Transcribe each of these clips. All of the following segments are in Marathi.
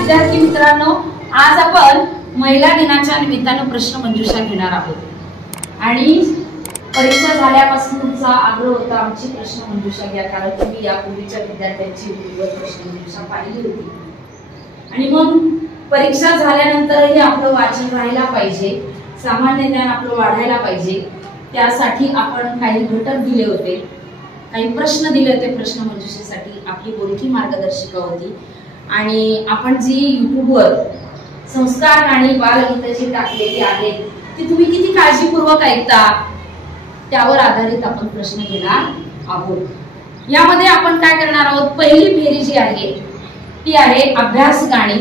विद्यार्थी मित्रांनो, आज आपण महिला दिनाच्या निमित्ताने प्रश्न मंजुषा घेणार आहोत आणि परीक्षा झाल्यापासून तुमचा आग्रह होता आमची प्रश्न मंजुषा घ्या, कारण तुम्ही यापूर्वीच्या विद्यार्थ्यांची युट्यूबवर प्रश्न मंजुषा पाहिली होती आणि मग परीक्षा झाल्यानंतरही आपलं वाचन राहायला पाहिजे, सामान्य ज्ञान आपलं वाढायला पाहिजे, त्यासाठी आपण काही घटक दिले होते, काही प्रश्न दिले होते प्रश्न मंजुषेसाठी। आपली बोलकी मार्गदर्शिका होती आणि आपण जी युट्यूबवर संस्कार आणि बालगीतं जी टाकलेली आहेत ती तुम्ही किती काळजीपूर्वक ऐकता त्यावर आधारित आपण प्रश्न घेणार आहोत। यामध्ये आपण काय करणार आहोत, पहिली फेरी जी आहे ती आहे अभ्यास गाणी,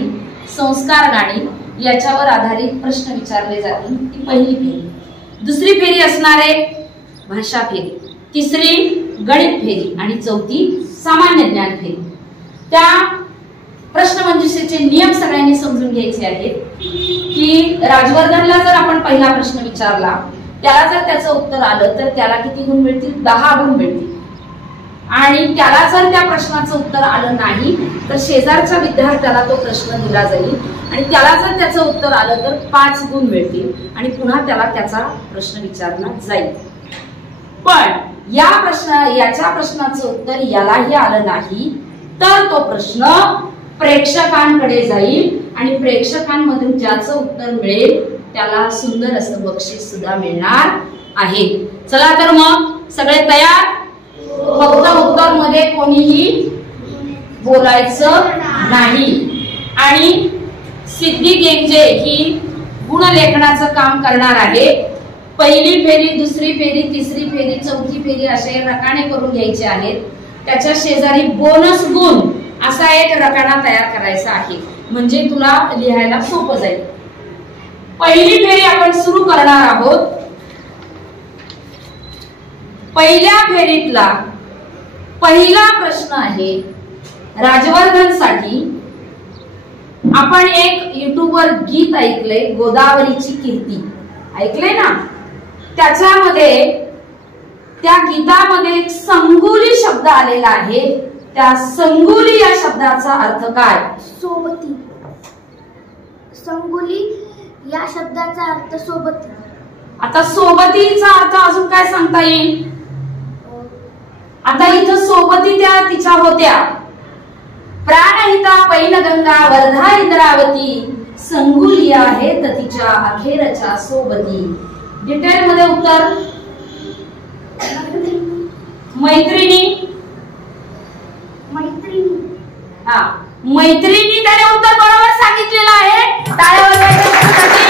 संस्कार गाणी याच्यावर आधारित प्रश्न विचारले जातील, ती पहिली फेरी। दुसरी फेरी असणार आहे भाषा फेरी, तिसरी गणित फेरी आणि चौथी सामान्य ज्ञान फेरी। त्या प्रश्न मंजुषेचे नियम सगळ्यांनी समजून घ्यायचे आहेत की राजवर्धनला जर आपण पहिला प्रश्न विचारला, त्याला जर त्याचं उत्तर आलं तर त्याला किती गुण मिळतील, 10 गुण मिळतील आणि त्याला जर त्या प्रश्नाचं उत्तर आलं नाही तर शेजारच्या विद्यार्थ्याला तो प्रश्न दिला जाईल आणि त्याला जर त्याचं उत्तर आलं तर 5 गुण मिळतील आणि पुन्हा त्याला त्याचा प्रश्न विचारला जाईल। पण याच्या प्रश्नाचं उत्तर यालाही आलं नाही तर तो प्रश्न प्रेक्षकांकडे जाईल आणि प्रेक्षकांमधून ज्याचं उत्तर मिळेल त्याला सुंदर असं बक्षीस सुद्धा मिळणार आहे। चला तर मग सगळे तयार? फक्त उत्तर मध्ये कोणीही बोलायचं नाही आणि सिद्धी गेंजे ही गुणलेखनाचं काम करणार आहे। पहिली फेरी, दुसरी फेरी, तिसरी फेरी, चौथी फेरी असे रकाने करून घ्यायचे आहेत। त्याच्या शेजारी बोनस गुण असा एक रकाना तयार करायचा आहे, म्हणजे तुला लिहायला सोपं जाईल। पहिली फेरी आपण सुरू करणार आहोत। पहिल्या फेरीतला पहिला प्रश्न आहे राजवर्धन साठी। आपण एक युट्यूबवर गीत ऐकलंय, गोदावरीची कीर्ती ऐकलंय ना? त्याच्यामध्ये त्या गीतामध्ये एक संगुली शब्द आलेला आहे, त्या संगुली या शब्दाचा अर्थ काय? सोबती। संगुली या शब्दाचा अर्थ सोबती। आता सोबतीचा अर्थ अजून काय सांगता येईल? आता इथं सोबती त्या तिच्या होत्या, प्राणहिता पैनगंगा वर्धा इंद्रावती, संगुली आहेत तिच्या अखेरच्या सोबती। डिटेल मध्ये उत्तर मैत्रिणी। हा, मैत्रिणी त्याने उत्तर बरोबर सांगितलेलं आहे, टाळ्या वाजवायच्या त्याच्यासाठी।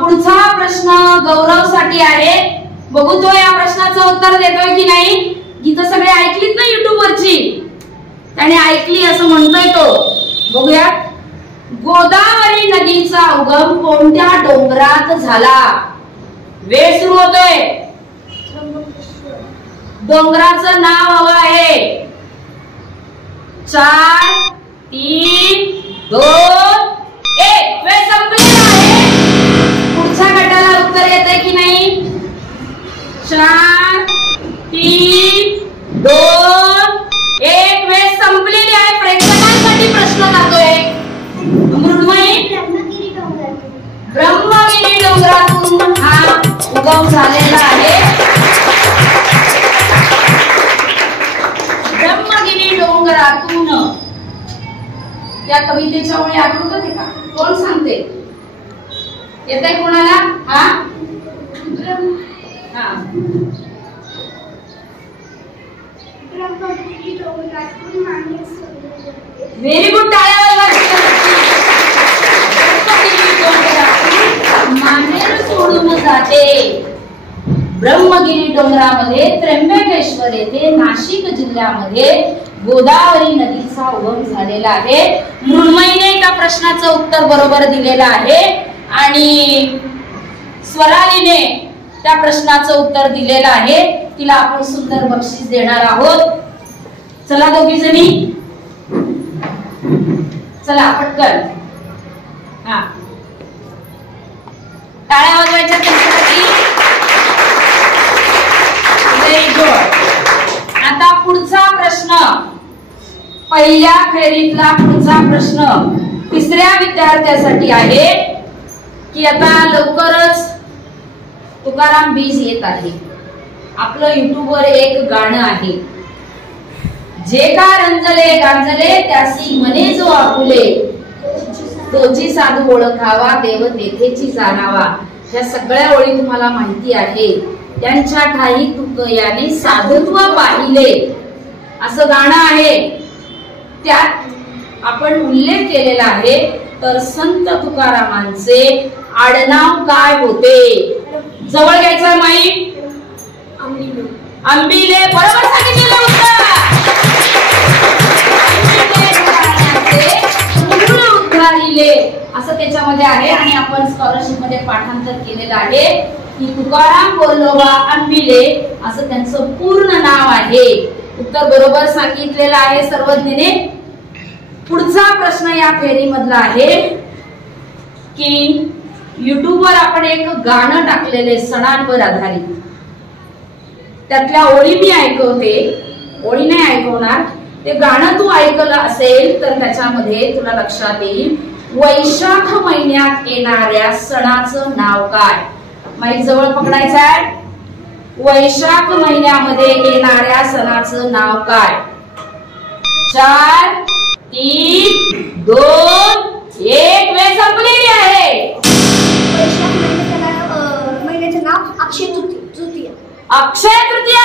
पुढचा प्रश्न गौरव साठी आहे, बघू तो या प्रश्नाचं उत्तर देतोय की नाही। गीतं सगळे ऐकलीत ना युट्यूब वरची, त्याने ऐकली असं म्हणतोय तो, बघूया। गोदावरी नदीचा उगम कोणत्या डोंगरात झाला? वेळ सुरू होतोय, डोंगराचं नाव हवं आहे। 4 3 2 1 वेळ संपलेला आहे। पुढच्या गटाला उत्तर येतंय की नाही? 4 3 2 1 वेळ संपलेली आहे। प्रेक्षकांसाठी प्रश्न जातोय, मृण्मयी ब्रह्मगिरी डोंगरातून हा उगम झालेला आहे। ब्रह्मगिरी डोंगरातून या कवितेच्या ओळी आठवत आहे का? कोण सांगते? येतंय कोणाला? हा, व्हेरी गुड, टाळ्या माहेर सोडून जाते। ब्रह्मगिरी डोंगरामध्ये त्र्यंबकेश्वर येथे नाशिक जिल्ह्यामध्ये गोदावरी नदीचा उगम झालेला आहे। मृण्मयीने त्या प्रश्नाचं उत्तर बरोबर दिलेलं आहे आणि स्वरालीने त्या प्रश्नाचं उत्तर दिलेलं आहे। तिला आपण सुंदर बक्षीस देणार आहोत। चला दोघी जणी, चला पटकन, हा, टाळ्या वाजवायच्या त्यांच्यासाठी। Very good. आता पुढचा प्रश्न, पहिल्या फेरीतला पुढचा प्रश्न तिसऱ्या विद्यार्थ्यासाठी आहे की आता लवकरच तुकाराम बीज येत आहे. आपलं युट्यूबवर एक गाणं आहे, जे का रंजले गांजले त्यासी मने जो आपुले, तोची साधू ओळखावा देव तेथेची जाणावा. या सगळ्या ओळी तुम्हाला माहिती आहे. त्यांच्या ठाई तुकयाने साधुत्व पाहिले असं गाणं आहे. त्यात आपण उल्लेख केलेला आहे. तर संत तुकारामांचे आडनाव काय होते? जवळ घ्यायचं माईक. आंबिले. बरोबर सांगितलेलं उत्तर. असं त्याच्यामध्ये आहे आणि आपण स्कॉलरशिप मध्ये पाठांतर केलेलं आहे की तुकाराम बोल्लोबा आंबिले असं त्यांचं पूर्ण नाव आहे. उत्तर बरोबर सांगितलेलं आहे सर्वज्ञने. पुढचा प्रश्न या फेरी मधला आहे की युट्यूबवर आपण एक गाणं टाकलेले सणांवर आधारित. त्यातल्या ओळी मी ऐकवते, ओळी नाही ऐकवणार. ते गाणं तू ऐकलं असेल तर त्याच्यामध्ये तुला लक्षात येईल वैशाख महिन्यात येणाऱ्या सणाचं नाव काय. माईक जवळ पकडायचं आहे. वैशाख महिन्यामध्ये येणाऱ्या सणाचं नाव काय? 4 3 2 1 वेळ संपलेली आहे. महिन्याचं नाव अक्षय तृतीया. अक्षय तृतीया.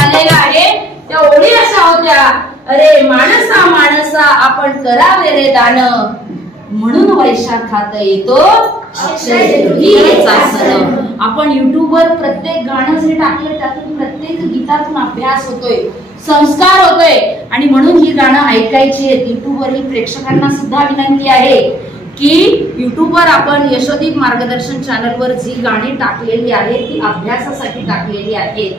आलेला आहे. त्या ओळी अशा होत्या, अरे माणसा माणसा आपण करावे रे दान, म्हणून वैशाखात येतो अक्षय तृतीयेचा सण. आपण युट्यूबवर प्रत्येक गाणं जे टाकलं त्यातून प्रत्येक गीतातून अभ्यास होतोय, संस्कार होतोय आणि म्हणून ही गाणं ऐकायची आहेत. युट्यूबवरील प्रेक्षकांना सुद्धा विनंती आहे की युट्यूबवर आपण यशोदीप मार्गदर्शन चॅनलवर जी गाणी टाकलेली आहेत ती अभ्यासासाठी टाकलेली आहेत.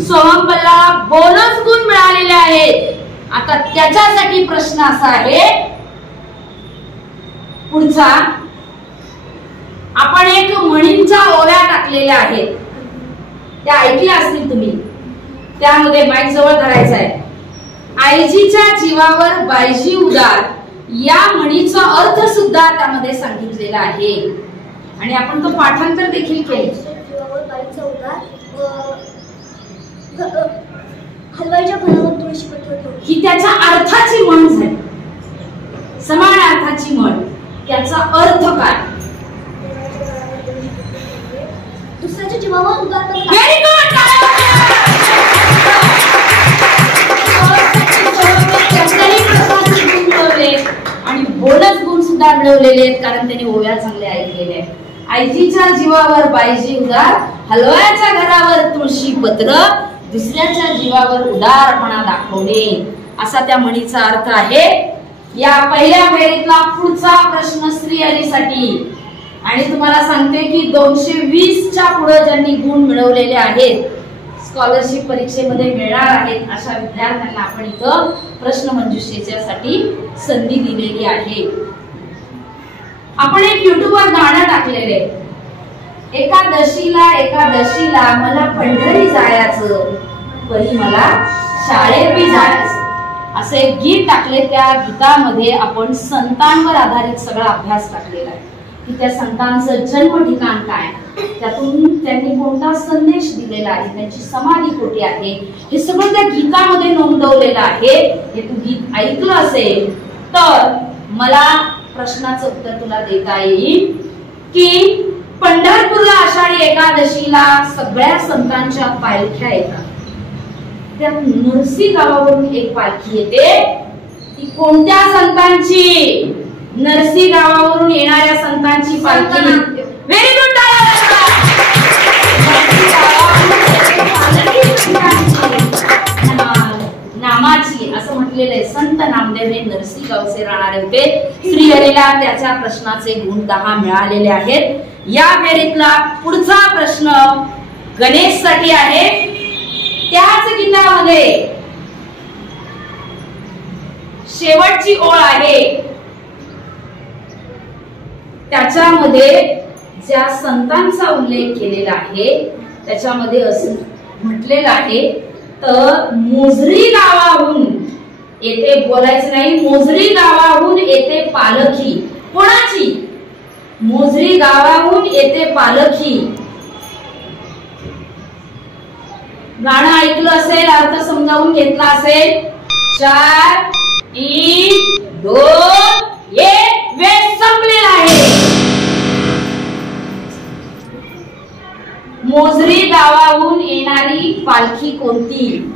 सोहमला बोनस गुण मिळालेले आहेत. आता त्याच्यासाठी प्रश्न असा आहे पुढचा, आपण एक म्हणींच्या ओव्या टाकलेल्या आहेत, त्या ऐकल्या असतील तुम्ही. त्यामध्ये माईक जवळ धरायचा आहे. आईजीच्या जीवावर बायजी उदार या म्हणीचा अर्थ सुद्धा त्यामध्ये सांगितलेला आहे आणि आपण तो पाठांतर देखील केले. हलवाईच्या घरावर तुळशी पत्र ही त्याच्या अर्थाची म्हण झाली, समान अर्थाची म्हण. त्याचा अर्थ काय? दुसऱ्याच्या जीवावर उदार. Very good. आणि बोनस गुण सुद्धा मिळवलेले आहेत कारण त्यांनी ओव्या चांगल्या ऐकलेल्या आहेत. आईजीच्या जीवावर बाईजी उदार, हलवायच्या घरावर तुळशी पत्र, दुसऱ्याच्या जीवावर उदारपणा दाखवणे असा त्या म्हणीचा अर्थ आहे. या पहिल्या फेरीतला पुढचा प्रश्न स्त्रियांसाठी आणि तुम्हाला सांगते की 220च्या पुढे ज्यांनी गुण मिळवलेले आहेत स्कॉलरशिप परीक्षेमध्ये मिळणार आहेत अशा विद्यार्थ्यांना आपण इथं प्रश्न मंजुषेसाठी संधी दिलेली आहे. आपण एक युट्यूबवर गाणं टाकलेले, एकादशीला मला पंढरी जायचं, परी मला शाळेत बी जायचं असे एक गीत टाकले. त्या गीतामध्ये आपण संतांवर आधारित सगळा अभ्यास टाकलेला आहे की त्या संतांचं जन्म ठिकाण काय, त्यातून त्यांनी कोणता संदेश दिलेला आहे, त्यांची समाधी कुठे आहे, हे सगळं त्या गीतामध्ये नोंदवलेलं आहे. हे तू गीत ऐकलं असेल तर मला प्रश्नाचं उत्तर तुला देता येईल की पंढरपूरला आषाढी एकादशीला सगळ्या संतांच्या पालख्या येतात. त्या नरसी गावावरून एक पालखी येते. ती कोणत्या संतांची? नरसी गावावरून येणाऱ्या संतांची पालखी. Very good. नामाची असं म्हटलेलं आहे. संत नामदेव हे नरसी गावचे राहणारे होते. श्रीहरीला त्याच्या प्रश्नाचे गुण 10 मिळालेले आहेत. या फेरीतला पुढचा प्रश्न गणेश साठी आहे. त्याच गीतामध्ये शेवटची ओळ आहे, त्याच्यामध्ये ज्या संतांचा उल्लेख केलेला आहे त्याच्यामध्ये असं म्हटलेलं आहे, तर मोजरी गावाहून येथे बोलायचं नाही, मोजरी गावाहून येथे पालखी. कोणाची? मोजरी गावाहून येथे पालखी. गाणं ऐकलं असेल, अर्थ समजावून घेतला असेल. 4, 3, 2, 1 वेळ संपलेला आहे. मोजरी गावाहून येणारी पालखी कोणती?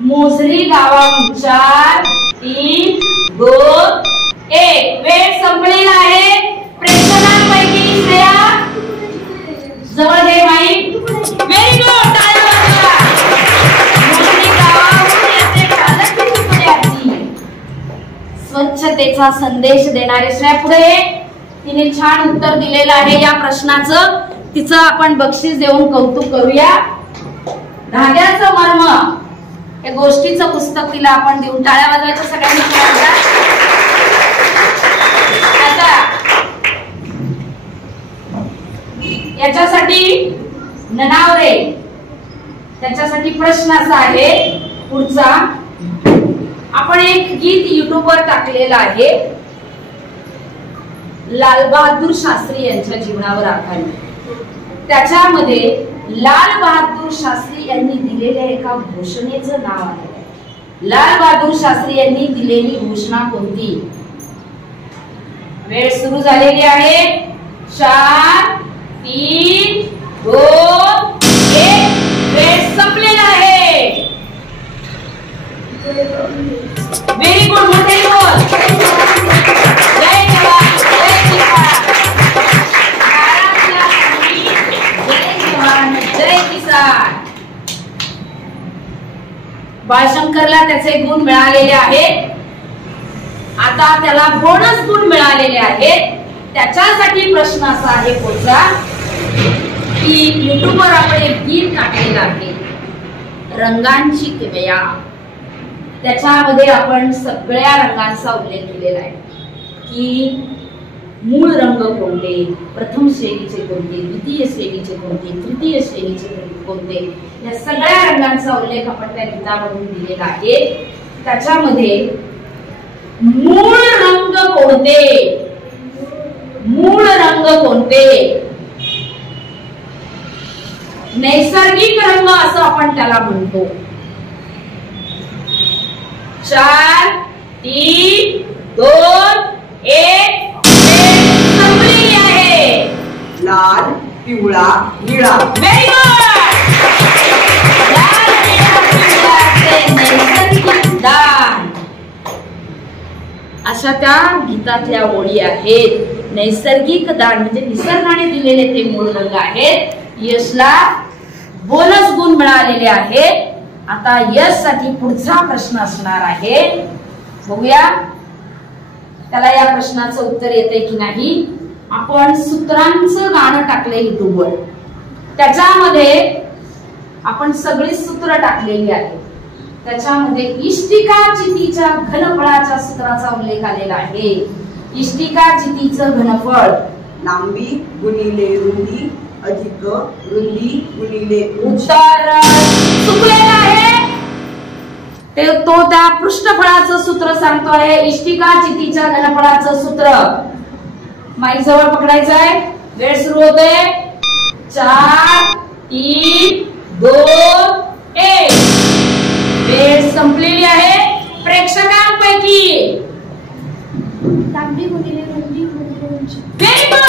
मोजरी गावाहून. 4, 3, 2, 1 वेळ संपलेला आहे. प्रेक्षकांपैकी श्रेया जवळ घे माईक. Very good. मोजरी गावाहून येथे पालखी कुठे? स्वच्छतेचा संदेश देणारे श्रेया पुढे. तिने छान उत्तर दिलेलं आहे या प्रश्नाचं. तिचं आपण बक्षीस देऊन कौतुक करूया. धाग्याचं मर्म या गोष्टीचं पुस्तक तिला आपण देऊन टाळ्या वाजवायच्या सगळ्यांनी. आता याच्यासाठी ननावरे त्याच्यासाठी प्रश्न असा आहे पुढचा. आपण एक गीत युट्यूबवर टाकलेलं आहे लाल बहादूर शास्त्री यांच्या जीवनावर आधारित. त्याच्यामध्ये लाल बहादूर शास्त्री यांनी दिलेल्या एका घोषणेचं नाव आहे. लाल बहादूर शास्त्री यांनी दिलेली घोषणा कोणती? वेळ सुरू झालेली आहे. 4, 3, 2, 1 वेळ संपलेला आहे. Very good. मोठे बोल. जय जवान जय किसान. जय किसान. बाळशंकरला त्याचे गुण मिळालेले आहेत. आता त्याला बोनस गुण मिळालेले आहेत. त्याच्यासाठी प्रश्न असा आहे पुढचा की युट्यूबवर आपण एक गीत टाकलेलं आहे रंगांची किमया. त्याच्यामध्ये आपण सगळ्या रंगांचा उल्लेख केलेला आहे की मूळ रंग कोणते, प्रथम श्रेणीचे कोणते, द्वितीय श्रेणीचे कोणते, तृतीय श्रेणीचे कोणते, या सगळ्या रंगांचा उल्लेख आपण त्या गीतामधून दिलेला आहे. त्याच्यामध्ये मूळ रंग कोणते, मूळ रंग कोणते? नैसर्गिक रंग असं आपण त्याला म्हणतो. 4, 3, 2, 1 संपलेली आहे. लाल, पिवळा, निळा. Very good. लाल, पिवळा, नैसर्गिक दान अशा त्या गीतातल्या ओळी आहेत. नैसर्गिक दान म्हणजे निसर्गाने दिलेले ते मूळ रंग आहेत. यशला बोनस गुण मिळालेले आहेत. आता यश साठी पुढचा प्रश्न असणार आहे. बघूया त्याला या प्रश्नाचं उत्तर येते की नाही. आपण सूत्रांचं गाणं टाकले युट्यूबवर. त्याच्यामध्ये आपण सगळी सूत्र टाकलेली आहेत. त्याच्यामध्ये इष्टिका चितीच्या घनफळाच्या सूत्राचा उल्लेख आलेला आहे. इष्टिका चितीचं घनफळ लांबी गुणिले रुंदी अधिक रुंदी गुणिले उत्तर चुकलेलं आहे. तो त्या पृष्ठफळाचं सूत्र सांगतो आहे. इष्टिका चितीच्या घनफळाचं सूत्र माईक जवळ पकडायचं आहे. वेळ सुरू होते. 4, 3, 2, 1 वेळ संपलेली आहे. प्रेक्षकांपैकी लांबी गुणिले रुंदी गुणिले उंची. Very good.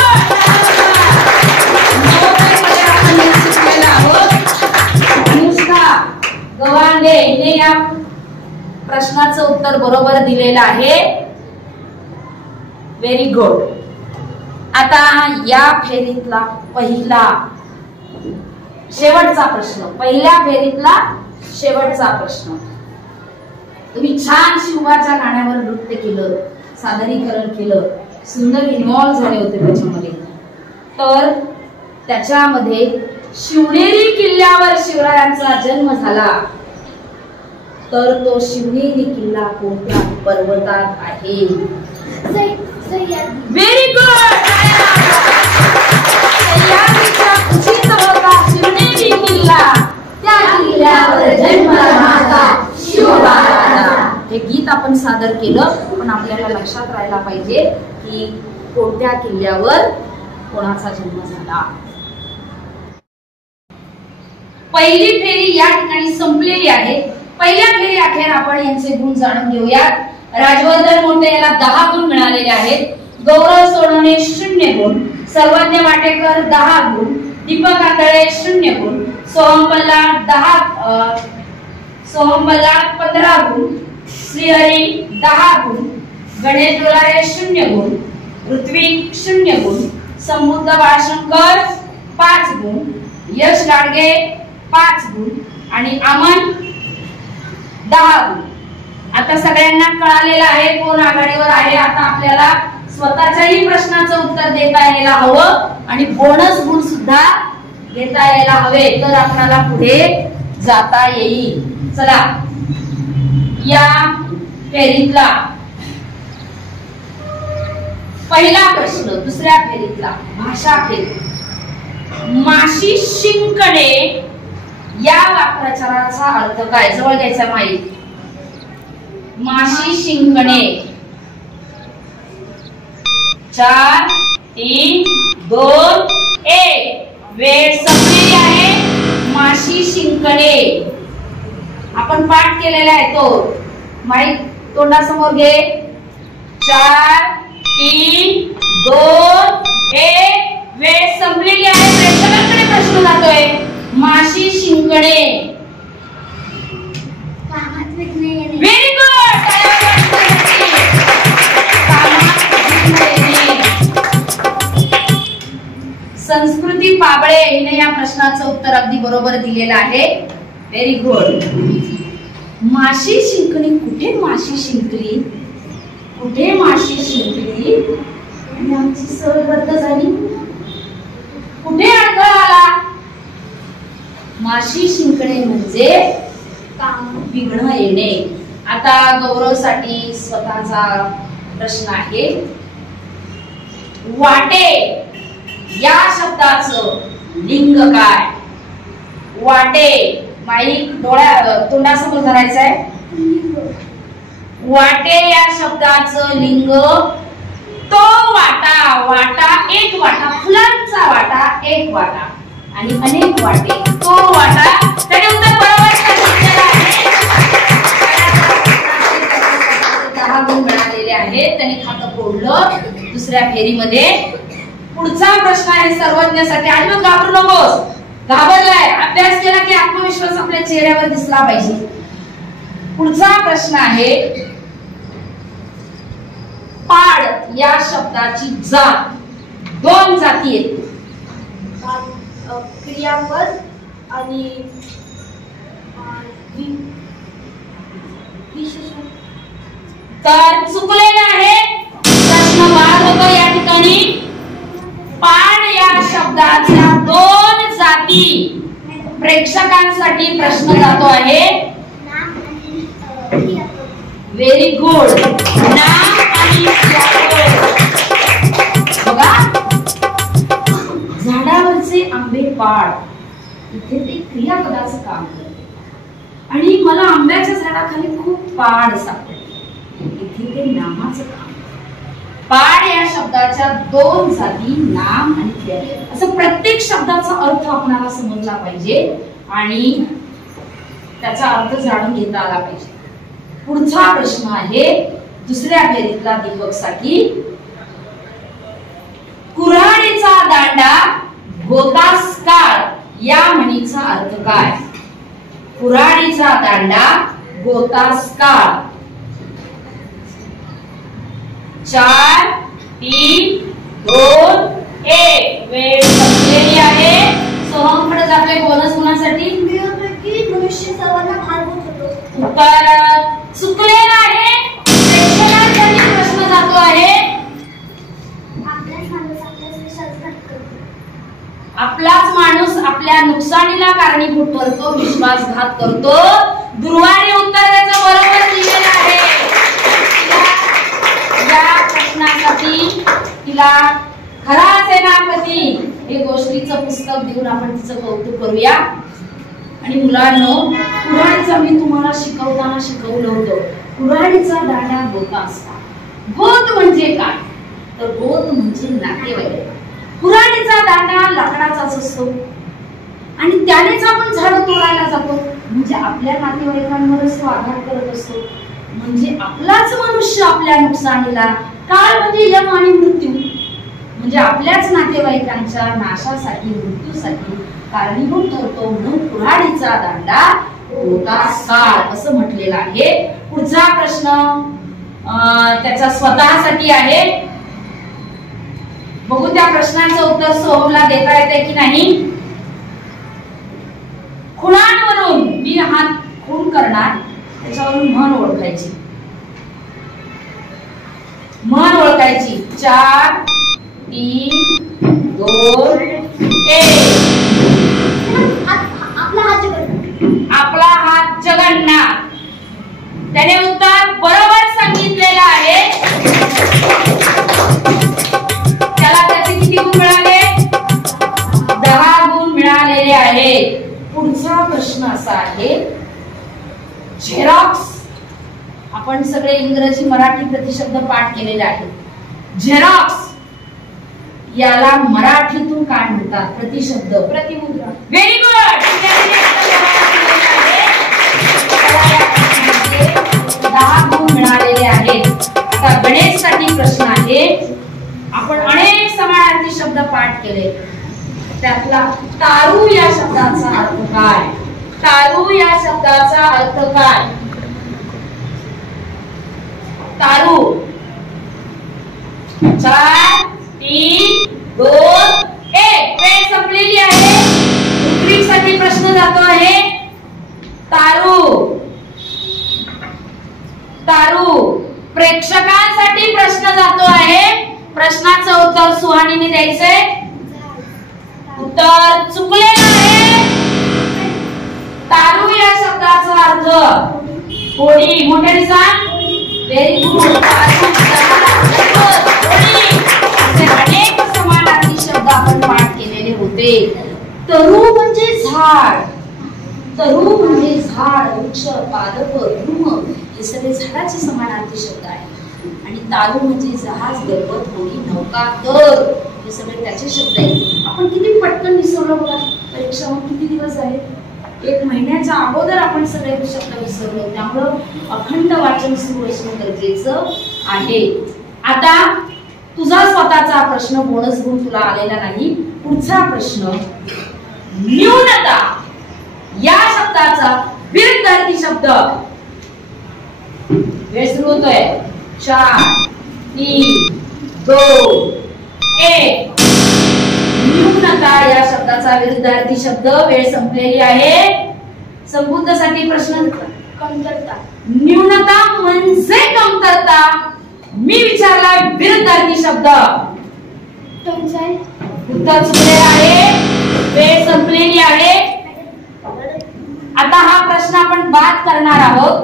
गवांडे हिने या प्रश्नाचं उत्तर बरोबर दिलेलं आहे. Very good. आता या फेरीतला पहिला शेवटचा प्रश्न, पहिल्या फेरीतला शेवटचा प्रश्न. तुम्ही छान शिवबाच्या गाण्यावर नृत्य केलं, सादरीकरण केलं, सुंदर इन्व्हॉल्व झाले होते त्याच्यामध्ये. तर त्याच्यामध्ये शिवनेरी किल्ल्यावर शिवरायांचा जन्म झाला, तर तो शिवनेरी किल्ला कोणत्या पर्वतात आहे? सह्याद्री. Very good. सादर केलं, पण आपल्याला लक्षात राहायला पाहिजे की कोणत्या किल्ल्यावर कोणाचा जन्म झाला. पहिली फेरी या ठिकाणी संपलेली आहे. पहिल्या फेरी अखेर आपण यांचे गुण जाणून घेऊयात. राजवर्धन मोठे याला 10 गुण मिळालेले आहेत. गौरव सोनवणे 0 गुण, सर्वज्ञ वाटेकर 10 गुण, दीपक आंधळे 0 गुण, सोहम बल्लाळ 15 गुण, श्रीहरी 10 गुण, गणेश डोलारे 0 गुण, ऋत्विक 0 गुण, समृद्ध बाळशंकर 5 गुण, यश गाडगे 5 गुण आणि अमन 10 गुण. आता सगळ्यांना कळालेलं आहे कोण आघाडीवर आहे. आता आपल्याला स्वतःच्याही प्रश्नाचं उत्तर देता यायला हवं आणि बोनस गुण सुद्धा देता यायला हवे, तर आपल्याला पुढे जाता येईल. चला, या फेरीतला पहिला प्रश्न, दुसऱ्या फेरीतला भाषा फेरी. माशी शिंकणे या वाक्प्रचाराचा अर्थ काय? जवळ घ्यायचा माईक. माशी शिंकणे. 4 3 2 1 वेळ संपलेली आहे. माशी शिंकणे आपण पाठ केलेला आहे तो. माईक तोंडासमोर घे. 4 3 2 1 वेळ संपलेली आहे. प्रेक्षकांकडे प्रश्न जातोय. माशी शिंकणे. Very good. संस्कृती पाबळे हिने या प्रश्नाचं उत्तर अगदी बरोबर दिलेलं आहे. Very good. माशी शिंकणी. कुठे माशी शिंकली? कुठे माशी शिंकली? आणि आमची सहल रद्द झाली. कुठे अडथळा आला? माशी शिंकणे म्हणजे काम विघ्न येणे. आता गौरवसाठी स्वतःचा प्रश्न आहे. वाटे या शब्दाचं लिंग काय? वाटे. माईक तोंडासमोर धरायचं आहे. वाटे या शब्दाचं लिंग तो वाटा. वाटा एक वाटा, फुलांचा वाटा एक वाटा आणि अनेक वाटे तो वाटा. त्याने उत्तर बरोबर सांगितलेलं आहे. 10 गुण मिळालेले आहेत. त्यांनी खातं फोडलं दुसऱ्या फेरीमध्ये. पुढचा प्रश्न आहे सर्वज्ञासाठी. अजिबात घाबरू नकोस. घाबरलाय, अभ्यास केला की आत्मविश्वास आपल्या चेहऱ्यावर दिसला पाहिजे. पुढचा प्रश्न आहे. पाड या शब्दाची जात. 2 जाती आहेत. क्रियापद आणि विशेषण. तर चुकलेला आहे. प्रश्न बाद होतो या ठिकाणी. पाड या शब्दाच्या 2 जाती. प्रेक्षकांसाठी प्रश्न जातो आहे. Very good. नाम आणि क्रियापद. बघा, झाडावरचे आंबे पाड. इथे ते क्रियापदाचं काम करते आणि मला आंब्याच्या झाडाखाली खूप पाड सापडले. इथे ते नामाचं काम. पाड या शब्दाच्या 2 जाती, नाम आणि क्रिया. असं प्रत्येक शब्दाचा अर्थ आपल्याला समजला पाहिजे आणि त्याचा अर्थ जाणून घेता आला पाहिजे. पुढचा प्रश्न आहे दुसऱ्या फेरीतला दीपकसाठी. कुऱ्हाडीचा दांडा गोतास काळ या म्हणीचा अर्थ काय? कुऱ्हाडीचा दांडा गोतास काळ. 4 3 2 1 वेळ संपलेली आहे. सोहमकडे जातोय बोनस गुणासाठी. मनुष्य सर्वांना भागवत होतो. उत्तर चुकलेलं आहे. प्रेक्षकांसाठी प्रश्न जातो आहे. आपलाच माणूस आपल्या नुकसानीला कारणीभूत ठरतो, विश्वासघात करतो. दुर्वारी उत्तर त्याचं बरोबर दिलेलं आहे. या प्रश्नासाठी तिला खरा सेनापती हे गोष्टीचं पुस्तक देऊन आपण तिचं कौतुक करूया. आणि मुलांनो, कुऱ्हाडीचं मी तुम्हाला शिकवताना शिकवलं होतं, कुऱ्हाडीचा दांडा गोता असता. गोत म्हणजे काय? तर गोत म्हणजे नातेवाईक. कुऱ्हाडीचा दांडा लाकडाचाच असतो आणि त्यानेच आपण झाडं तोडायला जातो, म्हणजे आपल्या नातेवाईकांवरच तो आघात करत असतो. म्हणजे आपलाच मनुष्य आपल्या नुकसानीला, काळ म्हणजे यम आणि मृत्यू, म्हणजे आपल्याच नातेवाईकांच्या नाशासाठी, मृत्यूसाठी कारणीभूत ठरतो. म्हणून कुऱ्हाडीचा दांडा गोता साळ असं म्हटलेलं आहे. पुढचा प्रश्न त्याचा स्वतःसाठी आहे. बघू त्या प्रश्नाचं उत्तर सोहमला देता येते की नाही. खुणांवरून मी हात खूण करणार, त्याच्यावरून म्हण ओळखायची. म्हण ओळखायची. 4 3 2 1. आपला हात जगन्नाथ. त्याने उत्तर बरोबर सांगितलेलं आहे. त्याला त्याचे किती गुण मिळाले? 10 गुण मिळालेले आहेत. पुढचा प्रश्न असा आहे, झेरॉक्स. आपण सगळे इंग्रजी मराठी प्रतिशब्द पाठ केलेले आहेत. झेरॉक्स याला मराठीतून काय म्हणतात? प्रतिशब्द, प्रतिमुद्रा. Very good. 10 गुण मिळालेले आहेत. आता गणेशसाठी प्रश्न आहे. आपण अनेक समानार्थी शब्द पाठ केले, त्यातला तारू या शब्दाचा अर्थ काय? तारू या शब्दाचा अर्थ काय? तारू. 4 3 2 1. वेळ संपलेली आहे. पृथ्वीसाठी प्रश्न जातो आहे. तारू. तारू. प्रेक्षकांसाठी प्रश्न जातो आहे. प्रश्नाचं उत्तर सुहानीने द्यायचंय. उत्तर चुकलेलं आहे. तारू या शब्दाचा अर्थ होडी. मोठ्याने सांग. Very good. अनेक समानार्थी शब्द आपण पाठ केलेले होते. तरु म्हणजे झाड. तरु म्हणजे झाड, वृक्ष, पादप, द्रुम हे सगळे झाडाचे समानार्थी शब्द आहेत. आणि तारू म्हणजे जहाज, गरबत, होडी, नौका, तर हे सगळे त्याचे शब्द आहेत. आपण किती पटकन विसरलो बघा. परीक्षा किती दिवस आहेत? 1 महिन्याच्या अगोदर आपण सगळे शब्द विसरलो. त्यामुळं अखंड वाचन सुरू असणं गरजेचं आहे. आता तुझा स्वतःचा प्रश्न, बोनस गुण तुला आलेला नाही. पुढचा प्रश्न, न्यूनता या शब्दाचा विरुद्धार्थी शब्द. वेळ सुरू होतोय. 4 3 2 1. न्यूनता या शब्दाचा विरुद्धार्थी शब्द. वेळ संपलेली आहे. संबुद्धसाठी प्रश्न, कमतरता. न्यूनता म्हणजे कमतरता. मी विचारला विरुद्धार्थी शब्द. टंचाई. उत्तर चुकलेलं आहे. वेळ संपलेली आहे. आता हा प्रश्न आपण बाद करणार आहोत,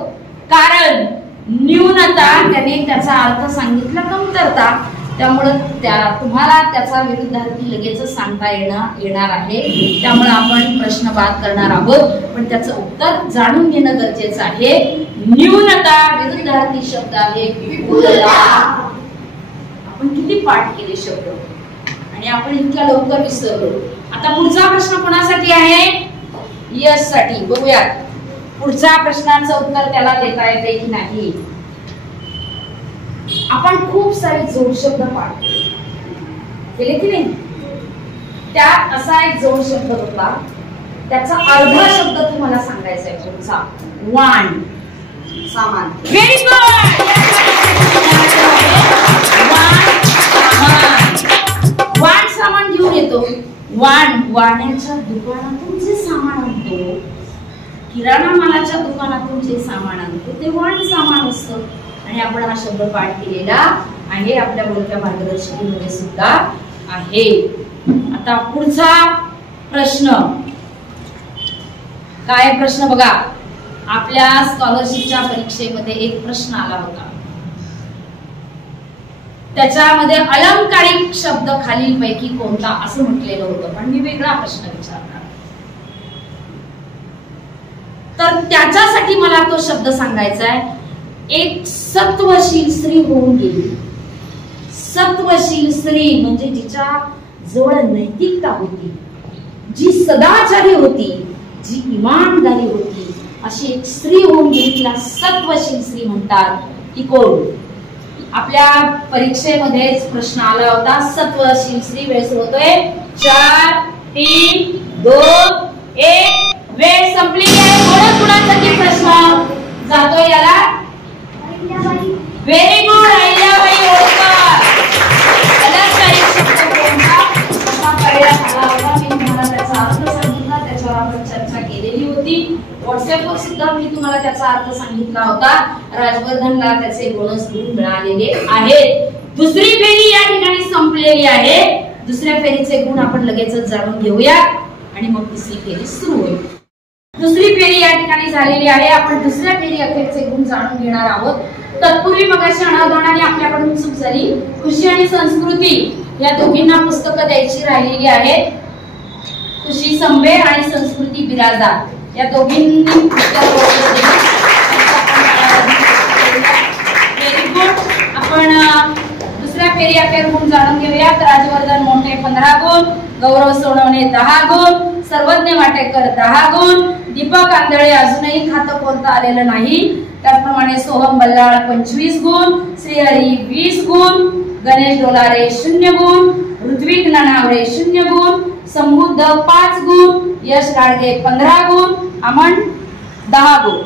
कारण न्यूनता त्याने त्याचा अर्थ सांगितला कमतरता. त्यामुळे तुम्हाला त्याचा विरुद्धार्थी लगेच सांगता येणार आहे. त्यामुळे आपण प्रश्न बाद करणार आहोत, पण त्याचं उत्तर जाणून घेणं गरजेचं आहे. न्यूनता विरुद्धार्थी शब्द आहे विपुलता. आपण किती पाठ केले शब्द आणि आपण इतक्या लवकर विसरलो. आता पुढचा प्रश्न कोणासाठी आहे? यश साठी. बघूयात पुढच्या प्रश्नाचं उत्तर त्याला देता येते की नाही. आपण खूप सारे जोड शब्द पाठ केले की नाही. त्यात असा एक जोड शब्द होता, त्याचा अर्धा शब्द तुम्हाला सांगायचा आहे. पुढचा वाण. सामान. Very good. वाण सामान घेऊन येतो. वाण्याच्या दुकानातून जे सामान आणतो, किराणा मालाच्या दुकानातून जे सामान आणतो ते वाण सामान असतं. आणि आपण हा शब्द पाठ केलेला आहे, आपल्या बोलक्या मार्गदर्शकीमध्ये सुद्धा आहे. आता पुढचा प्रश्न काय? प्रश्न बघा, आपल्या स्कॉलरशिपच्या परीक्षेमध्ये एक प्रश्न आला होता. त्याच्यामध्ये अलंकारिक शब्द खालीलपैकी कोणता असं म्हटलेलं होतं, पण मी वेगळा प्रश्न विचारणार. तर त्याच्यासाठी मला तो शब्द सांगायचा आहे. एक सत्वशील स्त्री होऊन गेली. सत्वशील स्त्री म्हणजे जिच्या जवळ नैतिकता होती, जी सदाचारी होती, जी इमानदारी होती, अशी एक स्त्री होऊन गेली. तिला सत्वशील स्त्री म्हणतात. ती कोण? आपल्या परीक्षेमध्येच प्रश्न आला होता. सत्वशील स्त्री. वेळ सुरू होतोय. 4 3 2 1. वेळ संपली आहे. कोणा कुणासाठी प्रश्न जातोय याला? Very good. अहिल्याबाई होळकर. अलाचारी शब्द कोणता कसा कळला आला होता? मी तुम्हाला त्याचा अर्थ सांगितला, त्याच्यावर आपण चर्चा केलेली होती. व्हॉट्सअपवर सुद्धा मी तुम्हाला त्याचा अर्थ सांगितला होता. राजवर्धनला त्याचे बोनस गुण मिळालेले आहेत. दुसरी फेरी या ठिकाणी संपलेली आहे. दुसऱ्या फेरीचे गुण आपण लगेचच जाणून घेऊया आणि मग तिसरी फेरी सुरू होईल. दुसरी फेरी या ठिकाणी झालेली आहे. आपण दुसऱ्या फेरी अखेरचे गुण जाणून घेणार आहोत. तत्पूर्वी मगाशी अनादानाने आपल्याकडून चूक झाली. खुशी आणि संस्कृती या दोघींना पुस्तकं द्यायची राहिलेली आहेत. खुशी संबे आणि संस्कृती बिराजा या दोघींनी पुस्तकं व्हेरी गुड. आपण दुसऱ्या फेरी अखेर गुण जाणून घेऊयात. राजवर्धन मोठे 15 गुण, गौरव सोनवणे 10 गुण, सर्वज्ञ वाटेकर 10 गुण, दीपक आंधळे अजूनही खातं कोणतं आलेलं नाही. त्याचप्रमाणे सोहम बल्लाळ 25 गुण, श्रीहरी 20 गुण, गणेश डोलारे 0 गुण, ऋत्विक ननावरे 0 गुण, संबुद्ध 5 गुण, यश गाडगे 15 गुण, अमन 10 गुण.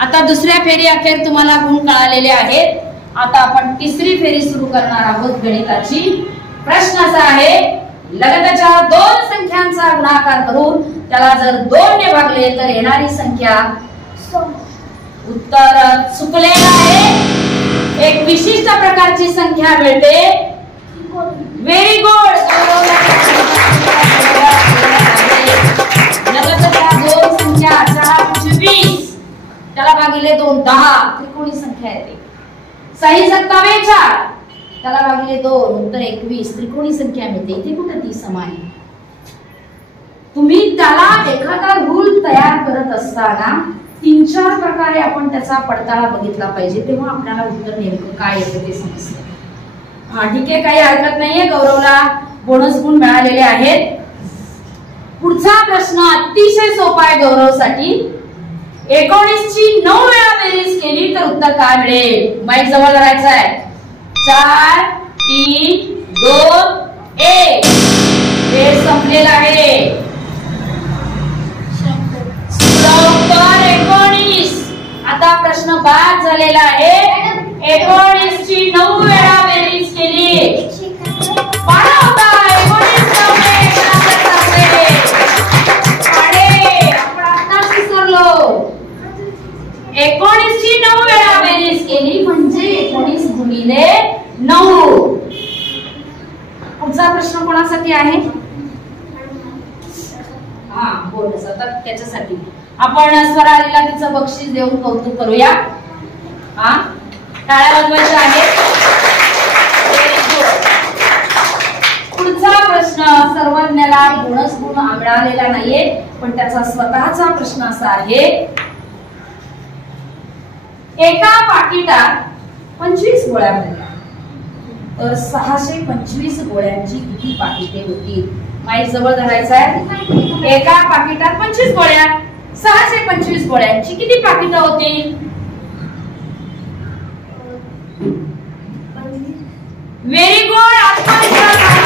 आता दुसऱ्या फेरी अखेर तुम्हाला गुण कळालेले आहेत. आता आपण तिसरी फेरी सुरू करणार आहोत गणिताची. प्रश्न असा आहे, लगतच्या 2 संख्यांचा गुणाकार करून त्याला जर 2 ने भागले तर येणारी संख्या. उत्तर चुकलेलं आहे. एक विशिष्ट प्रकारची संख्या मिळते. Very good. लगतच्या 2 संख्या 4 20 त्याला भागिले 2 10 त्रिकोणी संख्या येते. 6 7 4 त्याला भागिले 2 उत्तर 21 त्रिकोणी संख्या मिळते. इथे कुठे ती समान? तुम्ही त्याला एखादा रूल तयार करत असताना 3-4 प्रकारे आपण त्याचा पडताळा बघितला पाहिजे, तेव्हा आपल्याला उत्तर नेमकं काय येतं ते समजतं. ठीक आहे, काही हरकत नाहीये. गौरवला बोनस गुण मिळालेले आहेत. पुढचा प्रश्न अतिशय सोपा आहे गौरवसाठी. 19 ची 9 वेळा बेरीज केली तर उत्तर काय मिळेल? माईक जवळ धरायचं आहे. 4 3 2 1. वेळ संपलेला आहे. उत्तर 19. आता प्रश्न बाद झालेला आहे. 19 ची 9 वेळा बेरीज केली. पाडा होता 19 आपण आताच विसरलो. 19 ची 9 वेळा बेरीज केली म्हणजे 19 गुणिले 9. पुढचा प्रश्न कोणासाठी आहे? हा बोनस. आता त्याच्यासाठी आपण स्वरालीला तिचं बक्षीस देऊन कौतुक करूया. हा टाळ्या वाजवायच्या आहेत. पुढचा प्रश्न सर्वज्ञाला बोनस गुण मिळालेला नाहीये, पण त्याचा स्वतःचा प्रश्न असा आहे. एका पाकिटात 25 गोळ्या भरल्या तर 625 गोळ्यांची किती पाकिटे होती? माईक जवळ धरायचा आहे. एका पाकिटात 25 गोळ्या, 625 गोळ्यांची किती पाकिटं होती? Very good. आत्मविश्वास आहे.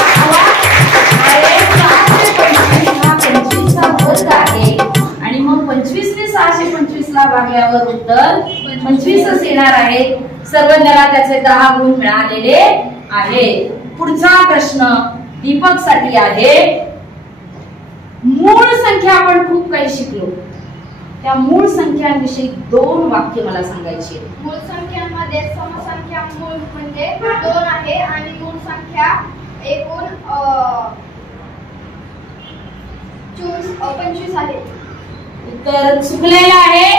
625 हा 25 चा वर्ग आहे आणि मग 25 ने 625 ला भागल्यावर उत्तर 25च येणार आहे. सर्वज्ञाला त्याचे 10 गुण मिळालेले आहेत. पुढचा प्रश्न दीपक साठी आहे. मूळ संख्या आपण खूप काही शिकलो. त्या मूळ संख्यांविषयी 2 वाक्य मला सांगायची. मूळ संख्यांमध्ये समसंख्या मूळ म्हणजे 2 आहे आणि मूळ संख्या एकूण 25 आहे. उत्तर चुकलेलं आहे.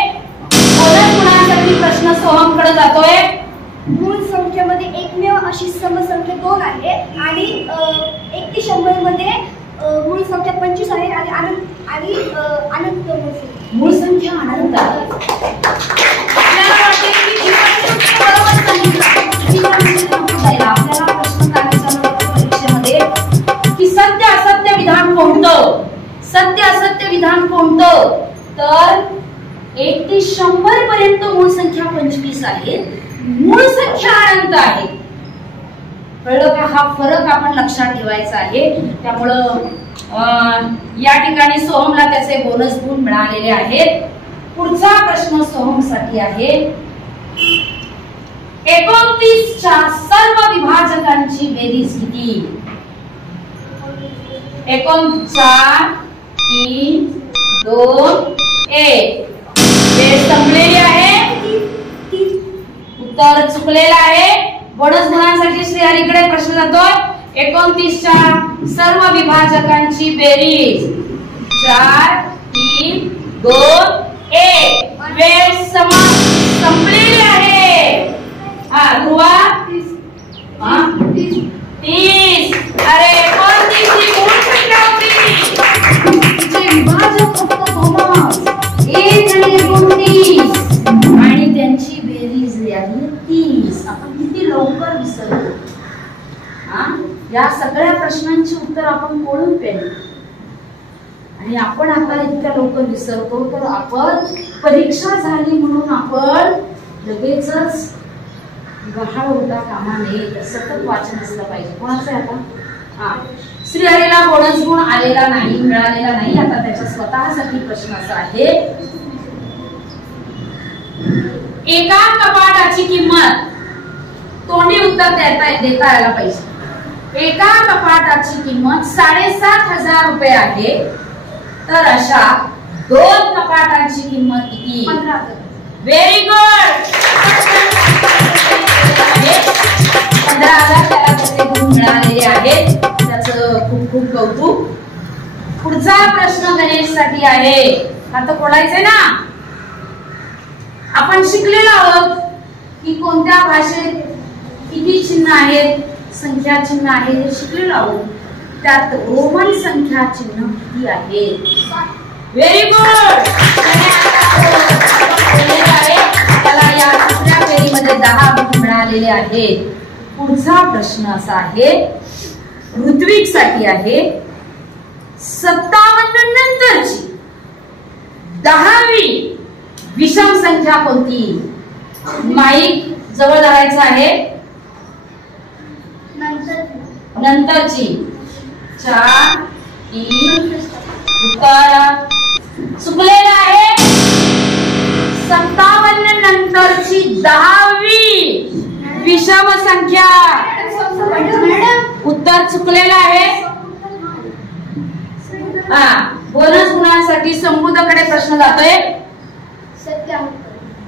बोनस गुणांसाठी प्रश्न सोहमकडे जातोय. मूळ संख्येमध्ये एकमेव अशी समसंख्या 2 आहे आणि 1 ते 100 मध्ये मूळ संख्या 25 आहे आणि अनंत मूळ संख्या अनंत आहे. आपल्याला वाटते की कोणतं? सत्य असत्य विधान कोणतं? तर 1 ते 100 पर्यंत मूळ संख्या 25 आहे, मूळ संख्या अनंत आहे. कळलं का? हा फरक आपण लक्षात ठेवायचा आहे. त्यामुळं या ठिकाणी सोहमला त्याचे बोनस गुण मिळालेले आहेत. पुढचा प्रश्न सोहम साठी आहे. 29 च्या सर्व विभाजकांची बेरीज किती? 29 4 3 2 1. वेळ संपलेली आहे. उत्तर चुकलेलं आहे. बोनस गुणांसाठी श्रीहरीकडे प्रश्न जातोय. 29 च्या सर्व विभाजकांची बेरीज 4 3 2 1. वेळ संपलेली आहे. ध्रुवा 30. अरे 29 ही मूळ संख्या होती. तिचे विभाजक फक्त दोनच, 1 आणि 29, आणि त्यांची बेरीज झाली 30. आपण किती लवकर विसरलो. या सगळ्या प्रश्नांची उत्तर आपण कोळून पेली, आणि आपण आता इतक्या लवकर विसरतो. तर आपण परीक्षा झाली म्हणून आपण लगेचच गहाळ होता कामा नये. सतत वाचन असलं पाहिजे. कोणाचं आहे आता? श्रीहरीला बोनस गुण आलेला नाही, मिळालेला नाही. आता त्याच्या स्वतःसाठी प्रश्न असा आहे. एका कपाटाची किंमत, तोंडी उत्तर देता यायला पाहिजे. एका कपाटाची किंमत 7,500 रुपये आहे, तर अशा 2 कपाटांची किंमत किती? 15,000. Very good. 15,000 त्याला त्याचे गुण मिळालेले आहेत. त्याचं खूप खूप कौतुक. पुढचा प्रश्न गणेश साठी आहे. आता कोणायचंय ना? आपण शिकलेलो आहोत की कोणत्या भाषेत किती चिन्ह आहेत, संख्या चिन्ह आहे हे शिकलेलो आहोत. त्यात रोमन संख्या चिन्ह किती आहेत? Very good. त्याला या दुसऱ्या फेरीमध्ये 10 गुण मिळालेले आहेत. पुढचा प्रश्न असा आहे, ऋत्विक साठी आहे. 57 नंतरची 10वी विषम संख्या कोणती? माईक जवळ धरायचं आहे. नंतरची 4 3. उत्तर चुकलेलं आहे. 57 नंतरची 10वी विषम संख्या. उत्तर चुकलेलं आहे. बोनस गुणांसाठी संबुधकडे प्रश्न जातोय.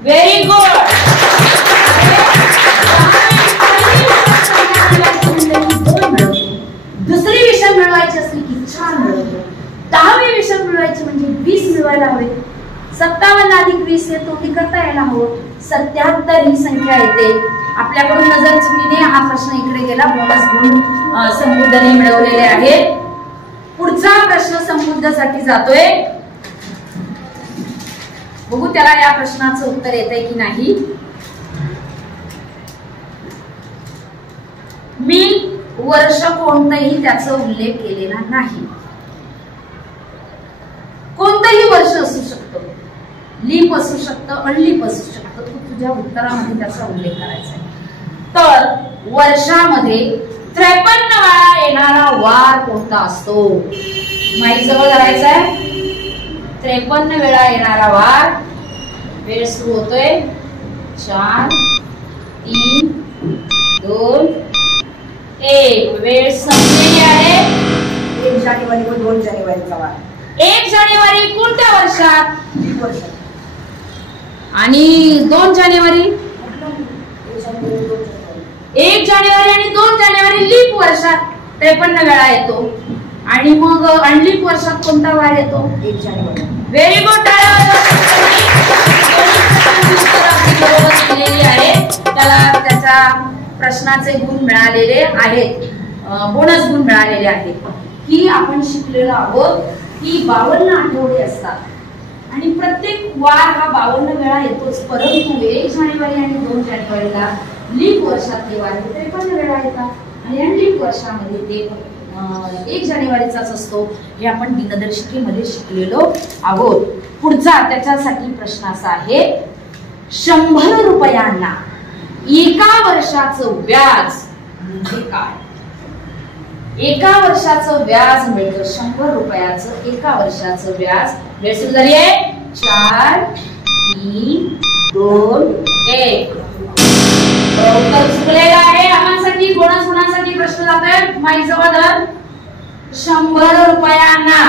Very good. दुसरी विषम मिळवायची असली की 4 मिळवतो. 10वी विषम मिळवायची म्हणजे 20 मिळवायला हवे. 57 अधिक 20 हे तोंडी करता यायला हवं. 77 ही संख्या येते. आपल्याकडून नजर चुकीने हा प्रश्न इकडे गेला. बोनस गुण संबुद्धने मिळवलेले आहेत. पुढचा प्रश्न संबुद्धसाठी जातोय. बघू त्याला या प्रश्नाचं उत्तर येतंय की नाही. मी वर्ष कोणतंही त्याचा उल्लेख केलेला नाही. कोणतंही वर्ष असू शकतं, लीप असू शकतं, अनलीप असू शकतं. तू तुझ्या उत्तरामध्ये त्याचा उल्लेख करायचा आहे. तर वर्षामध्ये 53 वेळा येणारा वार कोणता असतो? माईक जवळ धरायचा आहे. 53 वेळा येणारा वार. वेळ सुरू होतोय. 4 3 2 1. वेळ संपलेली आहे. 1 जानेवारी व 2 जानेवारीचा वार. 1 जानेवारी कोणत्या वर्षात? लीप वर्षात. आणि 2 जानेवारी? 1 जानेवारी आणि 2 जानेवारी लीप वर्षात 53 वेळा येतो. आणि मग अनलीप वर्षात कोणता वार येतो? 1 जानेवारी. Very good. त्याला त्याच्या प्रश्नाचे गुण मिळालेले आहेत. बोनस गुण मिळालेले आहेत. की आपण शिकलेलो आहोत की 52 आठवडे असतात आणि प्रत्येक वार हा 52 वेळा येतोच. परंतु 1 जानेवारी आणि 2 जानेवारीला लीप वर्षातले वार 53 वेळा येतात आणि अनलीप वर्षामध्ये ते 1 जानेवारीचाच असतो हे आपण दिनदर्शिकेमध्ये शिकलेलो आहोत. पुढचा त्याच्यासाठी प्रश्न असा आहे, 100 रुपयांना एका वर्षाचं व्याज म्हणजे काय? एका वर्षाचं व्याज मिळतं 100 रुपयाचं एका वर्षाचं व्याज. वेळ सुरू झाली आहे. 4 3 2 1. उत्तर चुकलेलं आहे. आम्हासाठी बोनस गुणांसाठी प्रश्न जातोय. माई जवळ 100 रुपयांना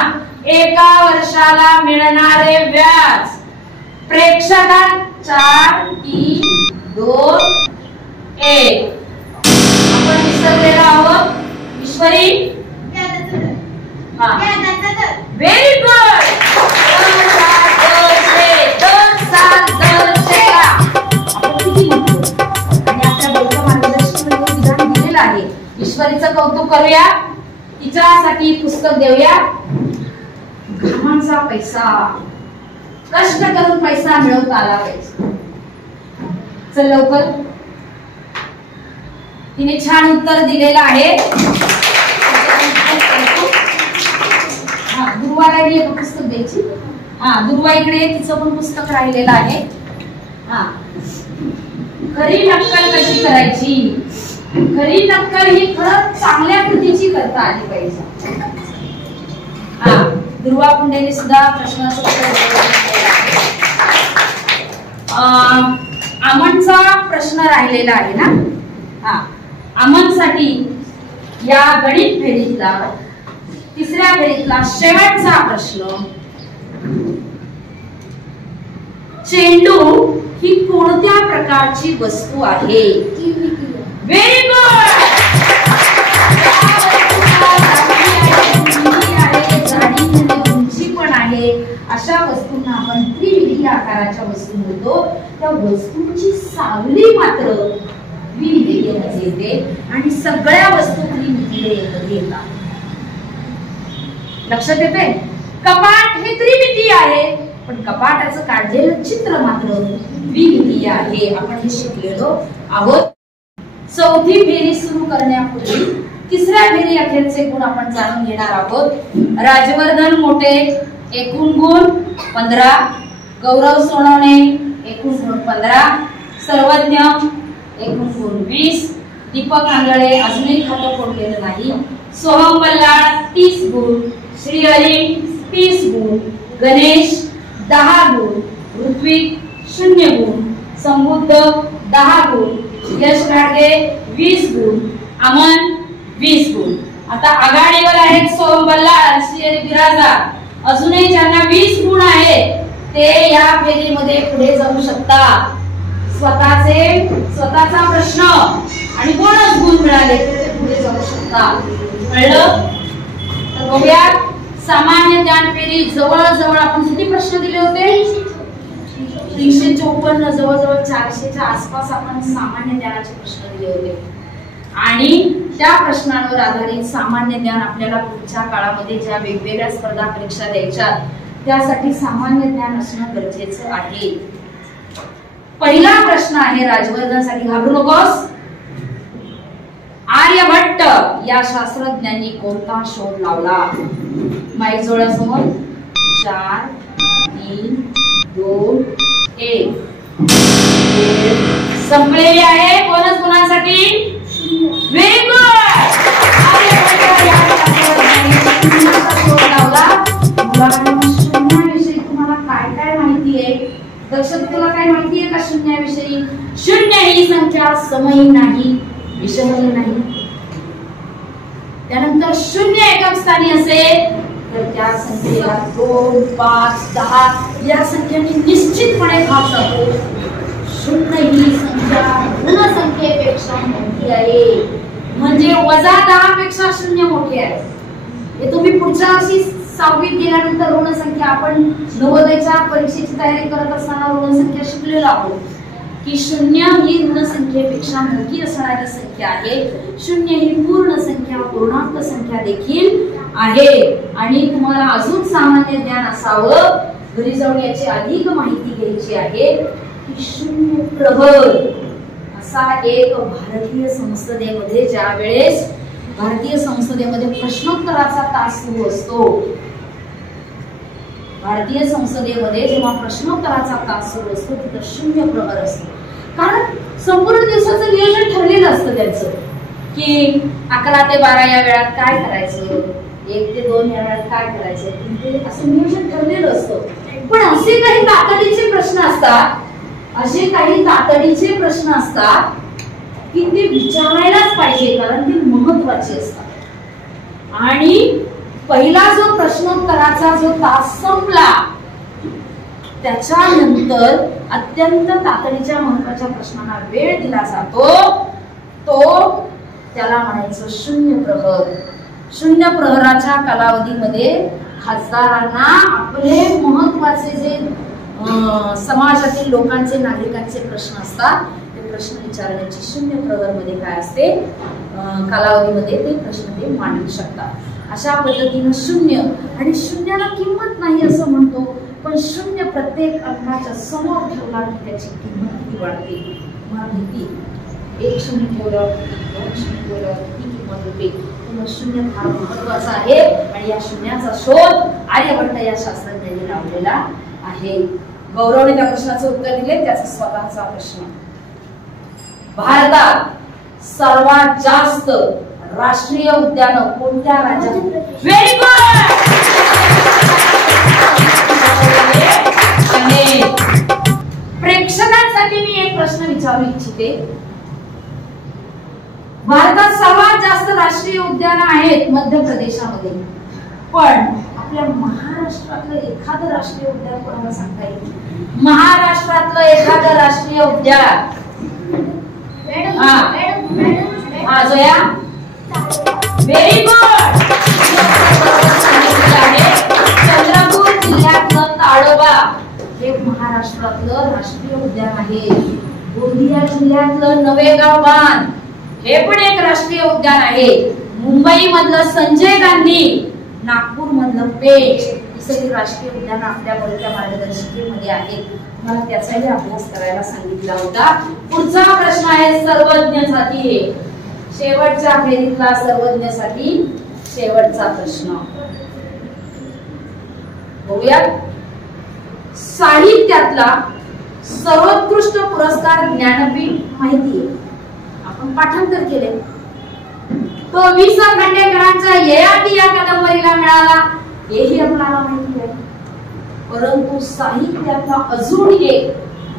एका वर्षाला मिळणारे व्याज. प्रेक्षकां 4 3 2 1. आपण विसरलेलो आहोत. ईश्वरी व्हेरी गुड. 2 7 10 आपण किती म्हणतो आणि आपल्या बौद्ध मार्गदर्शकाने विधान दिलेलं आहे. ईश्वरीचं कौतुक करूया. तिच्यासाठी पुस्तक देऊया. घामाचा पैसा, कष्ट करून पैसा मिळवता आला पाहिजे. चल लवकर. तिने छान उत्तर दिलेलं आहे. दुर्वाला एक पुस्तक द्यायची. दुर्वा इकडे तिचं पण पुस्तक राहिलेलं आहे. खरी नक्कल कशी करायची? खरी नक्कल ही खरंच चांगल्या कृतीची करता आली पाहिजे. दुर्वा पुंडेने सुद्धा प्रश्नाचं अमनचा प्रश्न राहिलेला आहे ना. अमनसाठी या गणित फेरीतला 3ऱ्या फेरीतला शेवटचा प्रश्न, चेंडू ही कोणत्या प्रकारची वस्तू आहे? Very good. उंची पण आहे. अशा वस्तूंना आपण त्रिमितीय आकाराच्या वस्तू म्हणतो. त्या वस्तूंची सावली मात्र द्विमितीय मध्ये येते आणि सगळ्या वस्तू त्रिमितीय येतात. लक्षात येते? कपाट हे त्रिमितीय आहे पण कपाटाचं काढलेलं चित्र मात्र द्विमितीय आहे. आपण हे शिकलेलो आहोत. 4थी फेरी सुरू करण्यापूर्वी 3ऱ्या फेरी अखेरचे गुण आपण जाणून घेणार आहोत. राजवर्धन मोठे एकूण गुण 15, गौरव सोनवणे एकूण गुण 15, सर्वज्ञ एकूण गुण 20, दीपक आंधळे अजूनही खातं फोडलेलं नाही, सोहम बल्लाळ 30 गुण, श्रीहरी 30 गुण, गणेश 10 गुण, ऋत्विक 0 गुण, संबुद्ध 10 गुण, यश गाडगे 20 गुण, अमन 20 गुण. आता आघाडीवर आहेत सोहम बल्लाळ, श्रीहरी बिराजदार. अजूनही ज्यांना 20 गुण आहेत ते या फेरीमध्ये पुढे जाऊ शकतात. स्वतःचा प्रश्न आणि बोनस गुण मिळाले तर ते पुढे जाऊ शकतात. कळलं? तर बघूया. सामान्य ज्ञान फेरी जवळजवळ आपण किती प्रश्न दिले होते? 354. जवळजवळ 400च्या आसपास आपण सामान्य ज्ञानाचे प्रश्न दिले होते आणि त्या प्रश्नांवर आधारित सामान्य ज्ञान आपल्याला पुढच्या काळामध्ये ज्या वेगवेगळ्या स्पर्धा परीक्षा द्यायच्या त्यासाठी सामान्य ज्ञान असणं गरजेचं आहे. पहिला प्रश्न आहे राजवर्धनसाठी. घाबरू नकोस. आर्यभट्ट या शास्त्रज्ञांनी कोणता शोध लावला? माईजोळासमोर 4 3 2 1. संपलेली आहे. बोनस गुणांसाठी व्हेरी गुड. आर्यभट्ट या शास्त्रज्ञांनी शोध लावला. शून्याविषयी तुम्हाला काय काय माहिती आहे? दक्षिण तुला काय माहिती आहे का शून्याविषयी? शून्य ही संख्या समही नाही, विषमही नाही. त्यानंतर शून्य एकम स्थानी असेल तर त्या संख्येला 2 5 10 या संख्यांनी निश्चितपणे भाग जातो. शून्य ही संख्या ऋण संख्येपेक्षा मोठी आहे. म्हणजे -10 पेक्षा शून्य मोठी आहे. हे तुम्ही पुढच्या वर्षी 6वीत गेल्यानंतर ऋण संख्या आपण नवोदयच्या परीक्षेची तयारी करत असताना ऋण संख्या शिकलेलो आहोत की शून्य ही ऋण संख्येपेक्षा मोठी असणारी संख्या आहे. शून्य ही पूर्ण संख्या, पूर्णांक संख्या देखील आहे. आणि तुम्हाला अजून सामान्य ज्ञान असावं, घरी जाऊन याची अधिक माहिती घ्यायची आहे की शून्य प्रहर असा एक भारतीय संसदेमध्ये ज्या वेळेस भारतीय संसदेमध्ये प्रश्नोत्तराचा तास सुरू असतो. भारतीय संसदेमध्ये जेव्हा प्रश्नोत्तराचा तास सुरू असतो तिथं शून्य प्रहर असतो. कारण संपूर्ण दिवसाचं नियोजन ठरलेलं असतं त्यांचं की 11 ते 12 या वेळात काय करायचं, 1 ते 2 या वेळात काय करायचं, 3 ते असं नियोजन ठरलेलं असतं. पण असे काही तातडीचे प्रश्न असतात, असे काही तातडीचे प्रश्न असतात की ते विचारायलाच पाहिजे कारण ते महत्वाचे असतात. आणि पहिला जो प्रश्नोत्तराचा जो तास संपला त्याच्यानंतर अत्यंत तातडीच्या महत्वाच्या प्रश्नांना वेळ दिला जातो, तो त्याला म्हणायचं शून्य प्रहर. शून्य प्रहराच्या कालावधीमध्ये खासदारांना आपले महत्वाचे जे समाजातील लोकांचे नागरिकांचे प्रश्न असतात ते प्रश्न विचारण्याची शून्य प्रहर मध्ये काय असते, कालावधीमध्ये ते प्रश्न ते मांडू शकतात. अशा पद्धतीनं शून्य, आणि शून्याला किंमत नाही असं म्हणतो, पण शून्य प्रत्येक अंकाच्या समोर ठेवला की त्याची किंमत किती वाढते. तुम्हाला माहिती 1 शून्य ठेवलं, 2 शून्य ठेवलं किती किंमत होते. पण शून्य फार महत्वाचा आहे आणि या शून्याचा शोध आर्यभट्ट या शास्त्रज्ञांनी लावलेला आहे. गौरवने त्या प्रश्नाचं उत्तर दिले. त्याचा स्वतःचा प्रश्न, भारतात सर्वात जास्त राष्ट्रीय उद्यान कोणत्या राज्यात? Very good. प्रेक्षकांसाठी मी एक प्रश्न विचारू इच्छिते. भारतात सर्वात जास्त राष्ट्रीय उद्यान आहेत मध्य प्रदेशामध्ये, पण आपल्या महाराष्ट्रातलं एखादं राष्ट्रीय उद्यान कोणाला सांगता येईल? महाराष्ट्रातलं एखादं राष्ट्रीय उद्यान? हा जोया, व्हेरी गुड. चंद्रपूर जिल्ह्यातलं ताडोबा हे महाराष्ट्रातलं राष्ट्रीय उद्यान आहे. गोंदिया जिल्ह्यातलं नवेगाव बांध हे पण एक राष्ट्रीय उद्यान आहे. मुंबई मधलं संजय गांधी, नागपूर मधलं पेंच ही सगळी राष्ट्रीय उद्यान आपल्या बरोबर मार्गदर्शिकेमध्ये आहेत. मला त्याचाही अभ्यास करायला सांगितला होता. पुढचा प्रश्न आहे सर्वज्ञसाठी. शेवटच्या फेरीतला सर्वज्ञसाठी शेवटचा प्रश्न बघूया. साहित्यातला सर्वोत्कृष्ट पुरस्कार ज्ञानपीठ माहिती आहे, आपण पाठांतर केले. तो वि.स. खांडेकरांच्या ययाती या कादंबरीला मिळाला हेही आपल्याला माहिती आहे. परंतु साहित्यातला अजून एक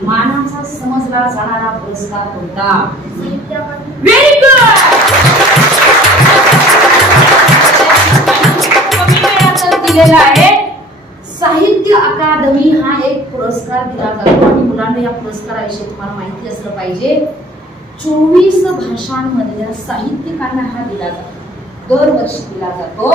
मानाचा समजला जाणारा पुरस्कार कोणता? Very good. कमी वेळात दिलेला आहे. साहित्य अकादमी हा एक पुरस्कार दिला जातो आणि मुलांना या पुरस्काराविषयी तुम्हाला माहिती असलं पाहिजे. 24 भाषांमधल्या साहित्यिकांना हा दिला जातो, दरवर्षी दिला जातो.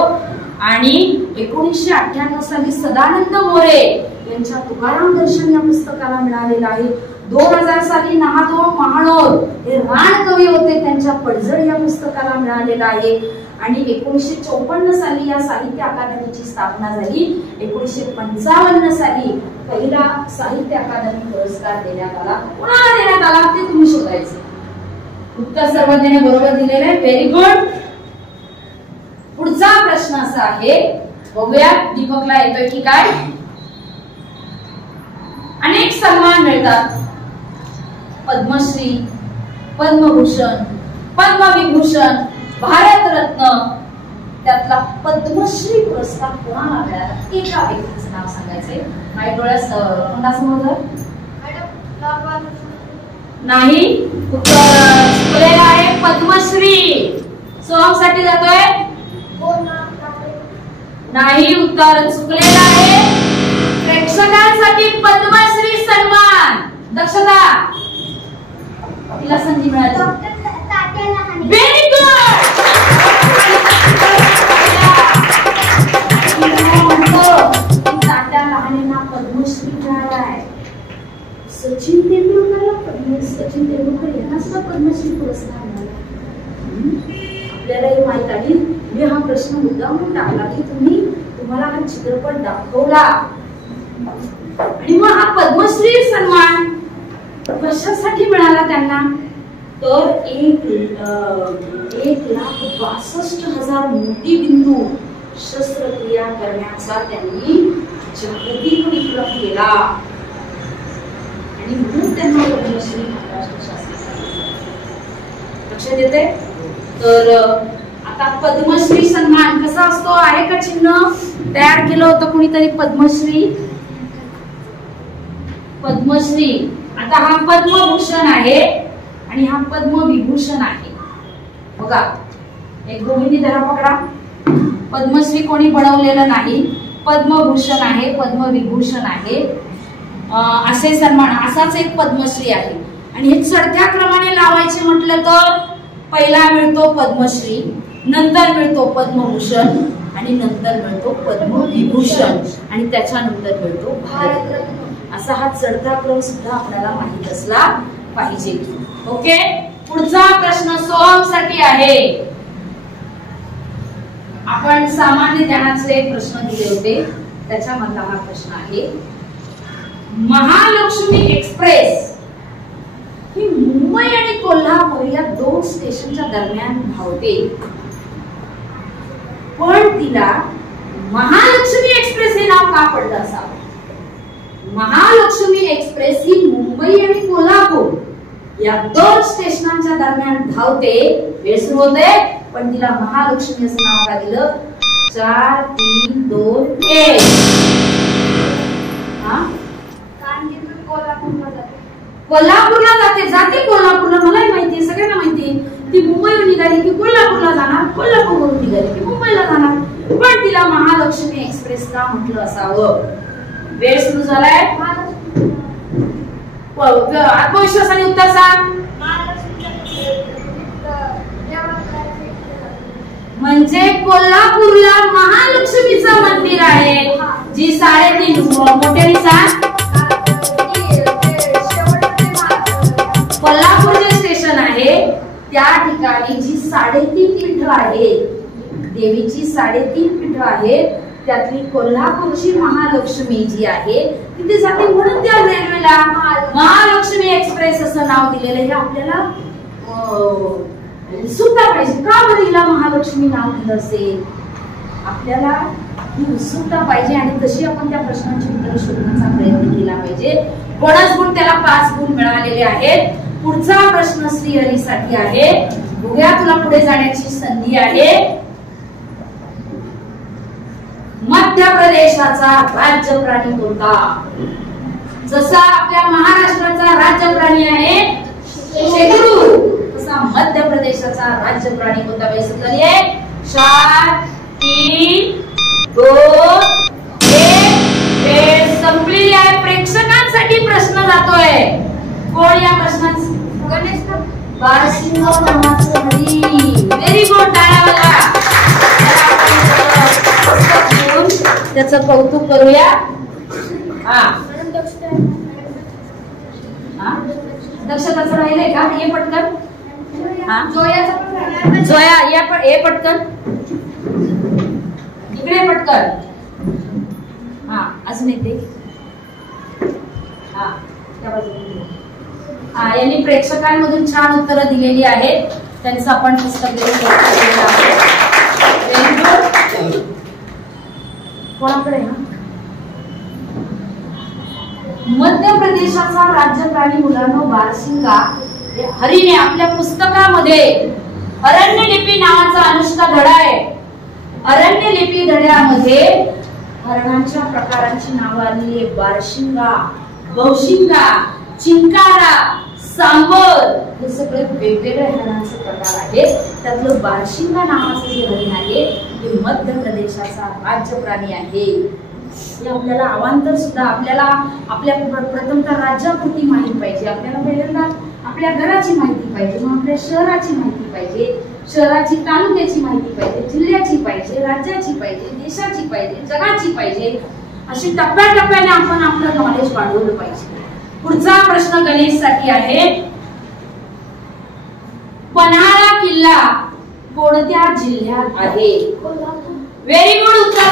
आणि 1998 साली सदानंद मोरे यांच्या तुकाराम दर्शन या पुस्तकाला मिळालेला आहे. 2000 साली नाहादोळ महानोर हे राण कवी होते, त्यांच्या पडझड या पुस्तकाला मिळालेला आहे. आणि 1954 साली या साहित्य अकादमीची स्थापना झाली. 1955 साली पहिला साहित्य अकादमी पुरस्कार देण्यात आला. कोणाला देण्यात आला ते तुम्ही शोधायचं. उत्तर सर्वजण बरोबर दिलेलं आहे. Very good. पुढचा प्रश्न असा आहे, बघूया दीपकला येतोय की काय. अनेक सन्मान मिळतात, पद्मश्री, पद्मभूषण, पद्मविभूषण, भारतरत्न. त्यातला पद्मश्री पुरस्कार कोणाला मिळाला? एका व्यक्तीचं नाव सांगायचंय. माझ्या डोळ्यात कोणासमोर नाही. उत्तर चुकलेलं आहे. पद्मश्री. सोहमसाठी जातोय नाही. उत्तर चुकलेलं आहे. प्रेक्षकांसाठी पद्मश्री सन्मान. दक्षता, तिला संधी मिळाली. Very good. तात्या लहानेंना पद्मश्री मिळालाय. सचिन तेंडुलकर यांना सुद्धा पद्मश्री पुरस्कार मिळाला. आपल्याला हे माहित आहे. मी हा प्रश्न मुद्दामून टाकला की तुम्हाला हा चित्रपट दाखवला आणि मग हा पद्मश्री सन्मान कशासाठी मिळाला त्यांना? तर 1,62,000 मोतीबिंदू शस्त्रक्रिया करण्याचा त्यांनी जागतिक विक्रम केला आणि म्हणून त्यांना पद्मश्री महाराष्ट्र शासनाने लक्षात येते. तर आता पद्मश्री सन्मान कसा असतो आहे का चिन्ह तयार केलं होतं कुणीतरी पद्मश्री. पद्मश्री आता हा पद्मभूषण आहे आणि हा पद्मविभूषण आहे बघा. एक दोन्ही धरा पकडा. पद्मश्री कोणी बनवलेलं नाही, पद्मभूषण आहे, पद्मविभूषण आहे. असे सन्मान असाच एक पद्मश्री आहे आणि हे चढत्या क्रमाने लावायचे म्हटलं तर पहिला मिळतो पद्मश्री, नंतर मिळतो पद्मभूषण आणि नंतर मिळतो पद्मविभूषण आणि त्याच्यानंतर मिळतो भारतरत्न. असा हा चढता क्रम सुद्धा आपल्याला माहित असला पाहिजे. ओके. पुढचा प्रश्न सोहम साठी आहे. आपण सामान्य ज्ञानाचे एक प्रश्न दिले होते त्याच्यामधला हा प्रश्न आहे. महालक्ष्मी एक्सप्रेस ही मुंबई आणि कोल्हापूर या 2 स्टेशनच्या दरम्यान धावते पण तिला महालक्ष्मी एक्सप्रेस हे नाव का पडलं असावं. महालक्ष्मी एक्सप्रेस ही मुंबई आणि कोल्हापूर या 2 स्टेशनांच्या दरम्यान धावते, वेळ सुरू होते पण तिला महालक्ष्मी असं नाव का दिलं. 4 3 2 1 कोल्हापूरला जाते कोल्हापूरला. मलाही माहिती, सगळ्यांना माहिती. ती मुंबईहून निघाली की कोल्हापूरला जाणार, कोल्हापूरवरून निघाली की मुंबईला जाणार पण तिला महालक्ष्मी एक्सप्रेस का म्हटलं असावं. वेळ सुरू झालाय. आत्मविश्वासाने उत्तर सांग. म्हणजे कोल्हापूरला महालक्ष्मीचं मंदिर आहे जी 3.5 मोठ्याने सांग. कोल्हापूर जे स्टेशन आहे त्या ठिकाणी जी 3.5 पीठ आहे देवीची 3.5 पीठ आहेत त्यातली कोल्हापूरची महालक्ष्मी जी आहे तिथे जाते म्हणून त्या रेल्वेला महालक्ष्मी एक्सप्रेस असं नाव दिलेलं आहे. आपल्याला उत्सुकता पाहिजे का बरं हिला महालक्ष्मी नाव दिलं असेल. आपल्याला ही उत्सुकता पाहिजे आणि तशी आपण त्या प्रश्नांची उत्तरं शोधण्याचा प्रयत्न केला पाहिजे. बोनस गुण त्याला 5 गुण मिळालेले आहेत. पुढचा प्रश्न श्रीहरीसाठी आहे. बघूया तुला पुढे जाण्याची संधी आहे. मध्य प्रदेशाचा राज्य प्राणी कोणता. जसा आपल्या महाराष्ट्राचा राज्य प्राणी आहे शेकडू तसा मध्य प्रदेशाचा राज्य प्राणी कोणता. बेसिकली आहे 4 3 2 1 वेळ संपलेली आहे. प्रेक्षकांसाठी प्रश्न जातोय. कोण या प्रश्नात. गणेश बारसिंग नावाचं हरी. Very good. टाळ्या वाजवा. त्याचं कौतुक करूया. दक्षताचं राहिलंय का. ये पटकन. जोया ये पटकन इकडे पटकन. अजून येते. यांनी प्रेक्षकांमधून छान उत्तरं दिलेली आहेत. त्यांचं आपण पुस्तक कोणाकडे. मध्य प्रदेशाचा राज्य प्राणी मुलांनो बारसिंगा हरीने आपल्या पुस्तकामध्ये अरण्यलिपी नावाचा अनुष्का धडा आहे. अरण्यलिपी धड्यामध्ये हरणांच्या प्रकारांची नावं आलेली आहे. बारशिंगा, गौशिंगा, चिंकारा, सांबर हे सगळे वेगवेगळे हरणांचे प्रकार आहेत. त्यातलं बारशिंगा नावाचं जे हरिण आहे ते मध्य प्रदेशाचा राज्य प्राणी आहे. हे आपल्याला अवांतर सुद्धा आपल्याला आपल्या प्रथमतः राज्यापुरती माहिती पाहिजे. आपल्याला पहिल्यांदा आपल्या घराची माहिती पाहिजे, मग आपल्या शहराची माहिती पाहिजे, शहराची तालुक्याची माहिती पाहिजे, जिल्ह्याची पाहिजे, राज्याची पाहिजे, देशाची पाहिजे, जगाची पाहिजे. अशी टप्प्याटप्प्याने आपण आपलं नॉलेज वाढवलं पाहिजे. पुढचा प्रश्न गणेश साठी आहे. पन्हाळा किल्ला कोणत्या जिल्ह्यात आहे. Very good. उत्तर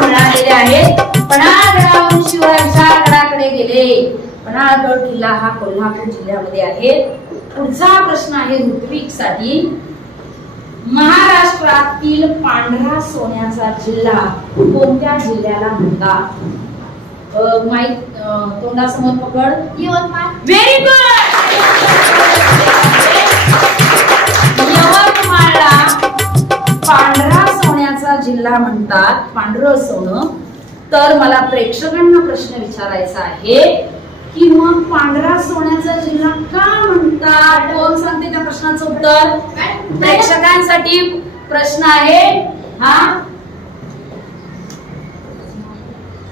मिळालेले आहेत. पन्हाळगडावरून शिवराय विशाळगडाकडे गेले. केले. पन्हाळगड किल्ला हा कोल्हापूर जिल्ह्यामध्ये आहे. पुढचा प्रश्न आहे ऋत्विकसाठी. महाराष्ट्रातील पांढरा सोन्याचा जिल्हा कोणत्या जिल्ह्याला म्हणतात? माईक तोंडासमोर पकड. यवतमाळ. Very good. यवतमाळला पांढरा सोन्याचा जिल्हा म्हणतात, पांढरं सोनं. तर मला प्रेक्षकांना प्रश्न विचारायचा आहे की मग पांढरा सोन्याचा जिल्हा का म्हणतात? कोण सांगते त्या प्रश्नाचं उत्तर? प्रेक्षकांसाठी प्रश्न आहे हा.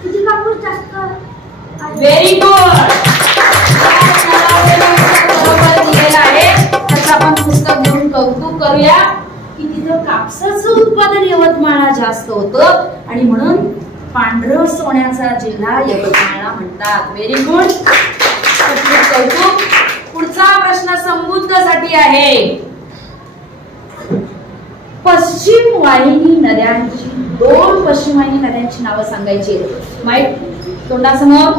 किती कापूस जास्त? Very good. बरोबर दिलेलं आहे. त्याचं आपण पुस्तक घेऊन कौतुक करूया की तिथं कापसाचं उत्पादन यवतमाळला जास्त होतं आणि म्हणून पांढरं सोन्याचा जिल्हा यवतमाळला म्हणतात. Very good. कौतुक. पुढचा प्रश्न समृद्धसाठी आहे. पश्चिम वाहिनी नद्यांची, 2 पश्चिम वाहिनी नद्यांची नावं सांगायची. माईक तोंडासमोर.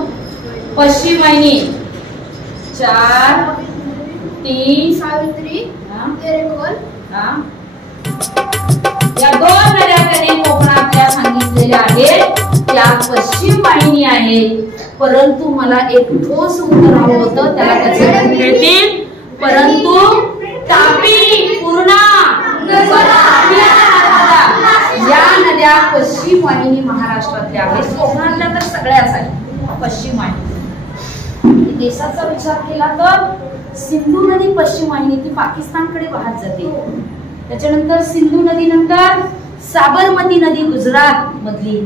पश्चिम वाहिनी 4 3 सावित्री, तेरेखोल. या 2 नद्या त्यांनी कोकणातल्या सांगितलेल्या आहेत. त्या पश्चिम वाहिनी आहेत. परंतु मला एक ठोस उत्तर हवं होतं, त्याला त्याचे गुण मिळतील. परंतु तापी, पूर्णा, या नद्या पश्चिम वाहिनी महाराष्ट्रातल्या आहेत. कोकणातल्या तर सगळ्याच आहेत पश्चिम वाहिनी. देशाचा विचार केला तर सिंधू नदी पश्चिम वाहिनी, ती पाकिस्तानकडे वाहत जाते. त्याच्यानंतर सिंधू नदी नंतर साबरमती नदी गुजरात मधली,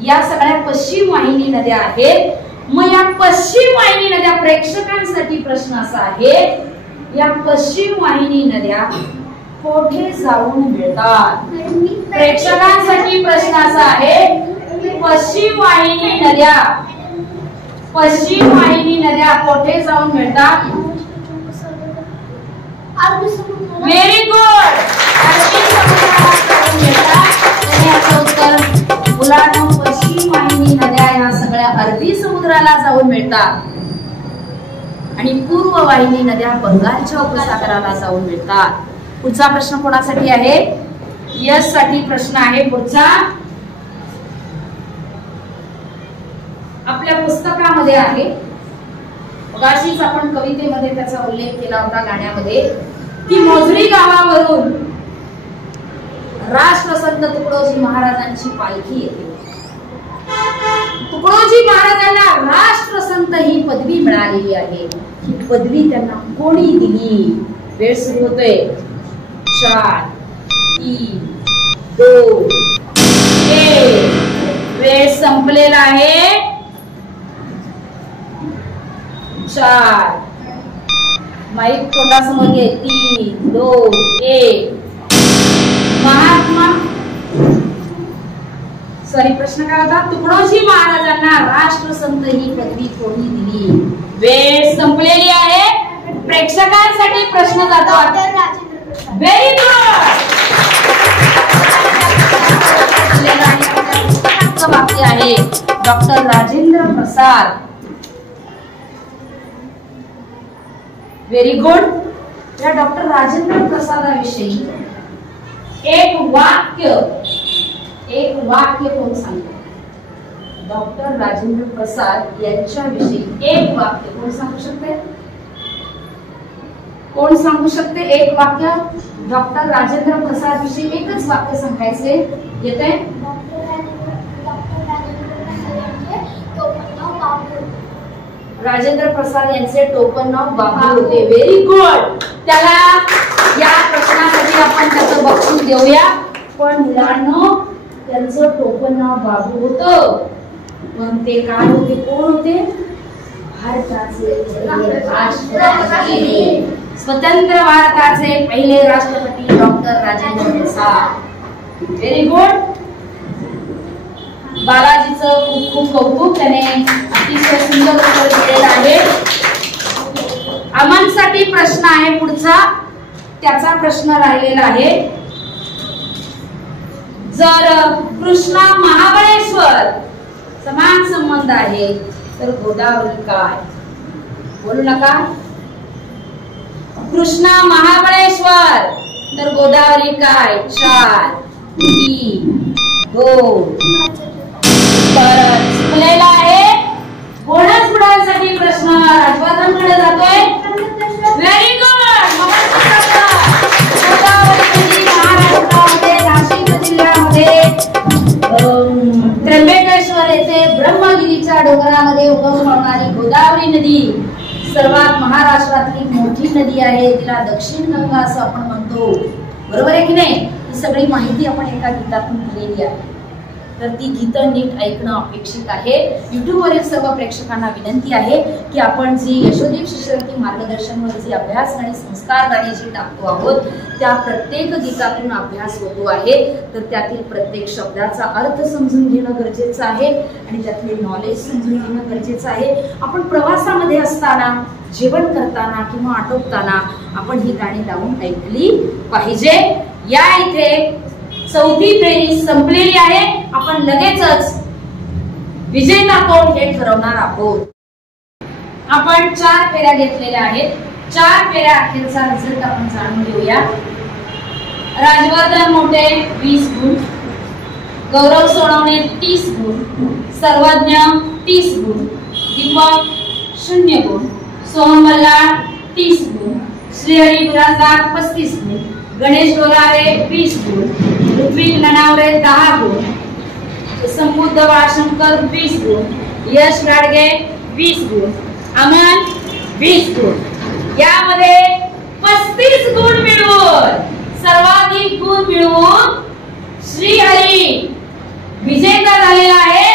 या सगळ्या पश्चिम वाहिनी नद्या आहेत. मग या पश्चिम वाहिनी नद्या, प्रेक्षकांसाठी प्रश्न असा आहे, या पश्चिम वाहिनी नद्या कोठे जाऊन मिळतात? प्रेक्षकांसाठी प्रश्न असा आहे, पश्चिम वाहिनी नद्या, पश्चिम वाहिनी नद्या कोठे जाऊन मिळतात? Very good. उत्तर मुलांना पश्चिम वाहिनी नद्या या सगळ्या अरबी समुद्राला जाऊन मिळतात आणि पूर्व वाहिनी नद्या बंगालच्या उपसागराला जाऊन मिळतात. पुढचा प्रश्न कोणासाठी आहे? यश साठी प्रश्न आहे. पुढचा आपल्या पुस्तकामध्ये आहे. मगाशीच आपण कवितेमध्ये त्याचा उल्लेख केला होता, गाण्यामध्ये, की मोजरी गावावरून राष्ट्रसंत तुकडोजी महाराजांची पालखी येते. तुकडोजी महाराजांना राष्ट्रसंत ही पदवी मिळालेली आहे. ही पदवी त्यांना कोणी दिली? वेळ सुरू होतोय. 4 3 2 1. वेळ संपलेला आहे. 4. माईक तोंडासमोर घे. 3 2 1. महात्मा, सॉरी, प्रश्न काय होता? तुकडोजी महाराजांना राष्ट्रसंत ही पदवी कोणी दिली? वेळ संपलेली आहे. प्रेक्षकांसाठी प्रश्न जातो. Very good. वाक्य आहे doctor Rajendra Prasad. Very good. या डॉक्टर राजेंद्र प्रसादाविषयी एक वाक्य कोण सांगतो? डॉक्टर राजेंद्र प्रसाद यांच्याविषयी एक वाक्य कोण सांगू शकते? कोण सांगू शकते एक वाक्य? डॉक्टर राजेंद्र प्रसाद विषयी एकच वाक्य सांगायचे. येते? राजेंद्र प्रसाद यांचे टोपण नाव बाबू होते. Very good. त्याला या प्रश्नासाठी आपण त्याचं बक्षीस देऊया. पण मुलांनो, त्यांचं टोपण नाव बाबू होतं, पण ते काय होते? कोण होते? भारताचे राष्ट्रपती, स्वतंत्र भारताचे पहिले राष्ट्रपती doctor Rajendra Prasad. Very good. बालाजीचं खूप खूप कौतुक. त्याने अतिशय सुंदर उत्तर दिलेलं आहे. अमनसाठी प्रश्न आहे पुढचा. त्याचा प्रश्न राहिलेला आहे, जर कृष्णा महाबळेश्वर समान संबंध आहे, तर गोदावरी काय? बोलू नका. कृष्णा महाबळेश्वर तर गोदावरी काय? 4 3 2 परत चुकलेला आहे. बोनस बुडांसाठी प्रश्न राजवर्धनकडे जातोय. Very good. गोदावरी नदी महाराष्ट्रामध्ये नाशिक जिल्ह्यामध्ये त्र्यंबकेश्वर येथे ब्रह्मगिरीच्या डोंगरामध्ये उगम होणारी गोदावरी नदी सर्वात महाराष्ट्रातली मोठी नदी आहे. तिला दक्षिण गंगा असं आपण म्हणतो. बरोबर आहे की नाही? ही सगळी माहिती आपण एका गीतातून दिलेली आहे. तर ती गीतं नीट ऐकणं अपेक्षित आहे. युट्यूबवरील सर्व प्रेक्षकांना विनंती आहे की आपण जी यशोदीप शिष्यवृत्ती मार्गदर्शनवर जी अभ्यास आणि संस्कार गाणी जी टाकतो आहोत त्या प्रत्येक गीतातून अभ्यास होतो आहे. तर त्यातील प्रत्येक शब्दाचा अर्थ समजून घेणं गरजेचं आहे आणि त्यातले नॉलेज समजून घेणं गरजेचं आहे. आपण प्रवासामध्ये असताना, जेवण करताना किंवा आटोपताना आपण ही गाणी लावून ऐकली पाहिजे. या इथे 4थी फेरी संपलेली आहे. आपण लगेचच विजेता कोण हे ठरवणार आहोत. आपण 4 फेऱ्या घेतलेल्या आहेत. 4 फेऱ्या अखेरचा रिझल्ट आपण जाणून घेऊया. राजवर्धन मोठे 20 गुण, गौरव सोनवणे 30 गुण, सर्वज्ञ 30 गुण, दीपक 0 गुण, सोहम बल्लाळ 30 गुण, श्रीहरी बिराजदार 35 गुण, गणेश डोलारे 20 गुण, ऋत्विक ननावरे 10 गुण, संबुद्ध वाळशंकर 20 गुण, यश गाडगे 20 गुण, अमन 20 गुण. यामध्ये 35 गुण मिळवून सर्वाधिक गुण मिळवून श्रीहरी विजेता झालेला आहे.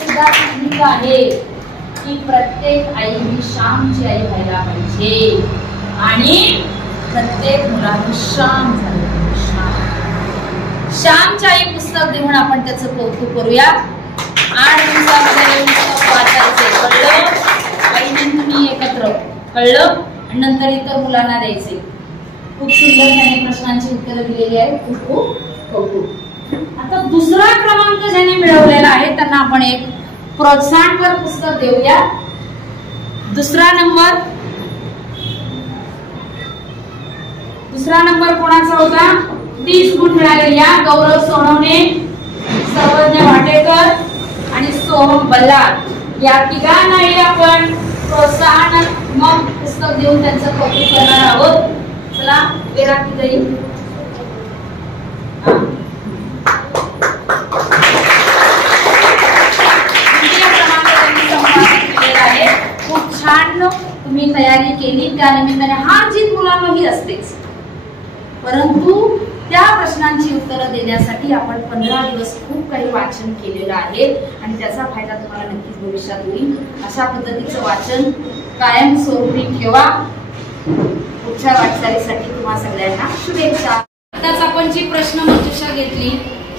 सुद्धा आहे की प्रत्येक आई ही श्यामची आई व्हायला पाहिजे आणि प्रत्येक मुलाने श्याम झाले. श्यामची आई पुस्तक देऊन आपण त्याचं कौतुक करूया. 8 दिवसामध्ये पुस्तक वाचायचे. कळलं? आईने तुम्ही एकत्र कळलं आणि नंतर इतर मुलांना द्यायचे. खूप सुंदर त्याने प्रश्नांची उत्तरं दिलेली आहेत. खूप खूप कौतुक. आता दुसरा क्रमांक ज्याने मिळवलेला आहे त्यांना आपण एक प्रोत्साहनपर पुस्तक देऊया. दुसरा नंबर कोणाचा होता? 30 गुण मिळाले. या गौरव सोनवणे, सर्वज्ञ वाटेकर आणि सोहम बल्लाळ या तिघांनाही आपण प्रोत्साहनात्मक पुस्तक देऊन त्यांचं कौतुक करणार आहोत. चला वेरा की खूप छान तुम्ही तयारी केली. त्यानिमित्ताने हार जीत मुलांनाही असतेच, परंतु त्या प्रश्नांची उत्तरं देण्यासाठी आपण 15 दिवस खूप काही वाचन केलेलं आहे आणि त्याचा फायदा तुम्हाला नक्कीच भविष्यात होईल. अशा पद्धतीचं वाचन कायम स्वरूपी ठेवा. पुढच्या वाटचालीसाठी तुम्हा सगळ्यांना शुभेच्छा. आताच आपण जी प्रश्न मंजुषा घेतली,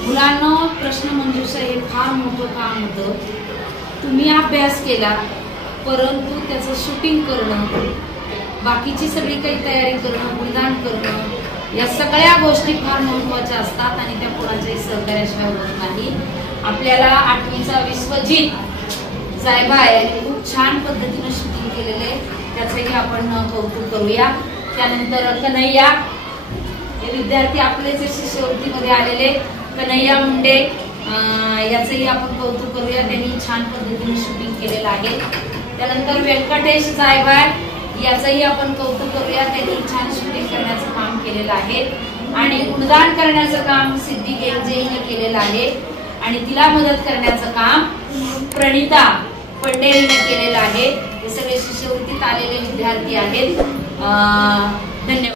मुलांना प्रश्न मंजुषा हे फार मोठं काम होतं. तुम्ही अभ्यास केला परंतु त्याचं शूटिंग करणं, बाकीची सगळी काही तयारी करणं, गुणगान करणं या सगळ्या गोष्टी फार महत्त्वाच्या असतात आणि त्या कोणाच्याही सहकार्याशिवाय होत नाही. आपल्याला 8वीचा विश्वजित जायबाय खूप छान पद्धतीने शूटिंग केलेलं आहे. त्याचंही आपण कौतुक करूया. त्यानंतर कन्हैया हे विद्यार्थी आपले जे शिष्यवृत्तीमध्ये आलेले कन्हैया मुंडे याचंही आपण कौतुक करूया. त्यांनी छान पद्धतीने शूटिंग केलेलं आहे. त्यानंतर व्यंकटेश जायबाय याचंही आपण कौतुक करूया. त्यांनी छान शूटिंग करण्याचं काम केलेलं आहे आणि गुणगान करण्याचं काम सिद्धी गेंजेने केलेलं आहे आणि तिला मदत करण्याचं काम प्रणिता पंडेरीने केलेलं आहे. हे सगळे शिष्यवृत्तीत आलेले विद्यार्थी आहेत. धन्यवाद.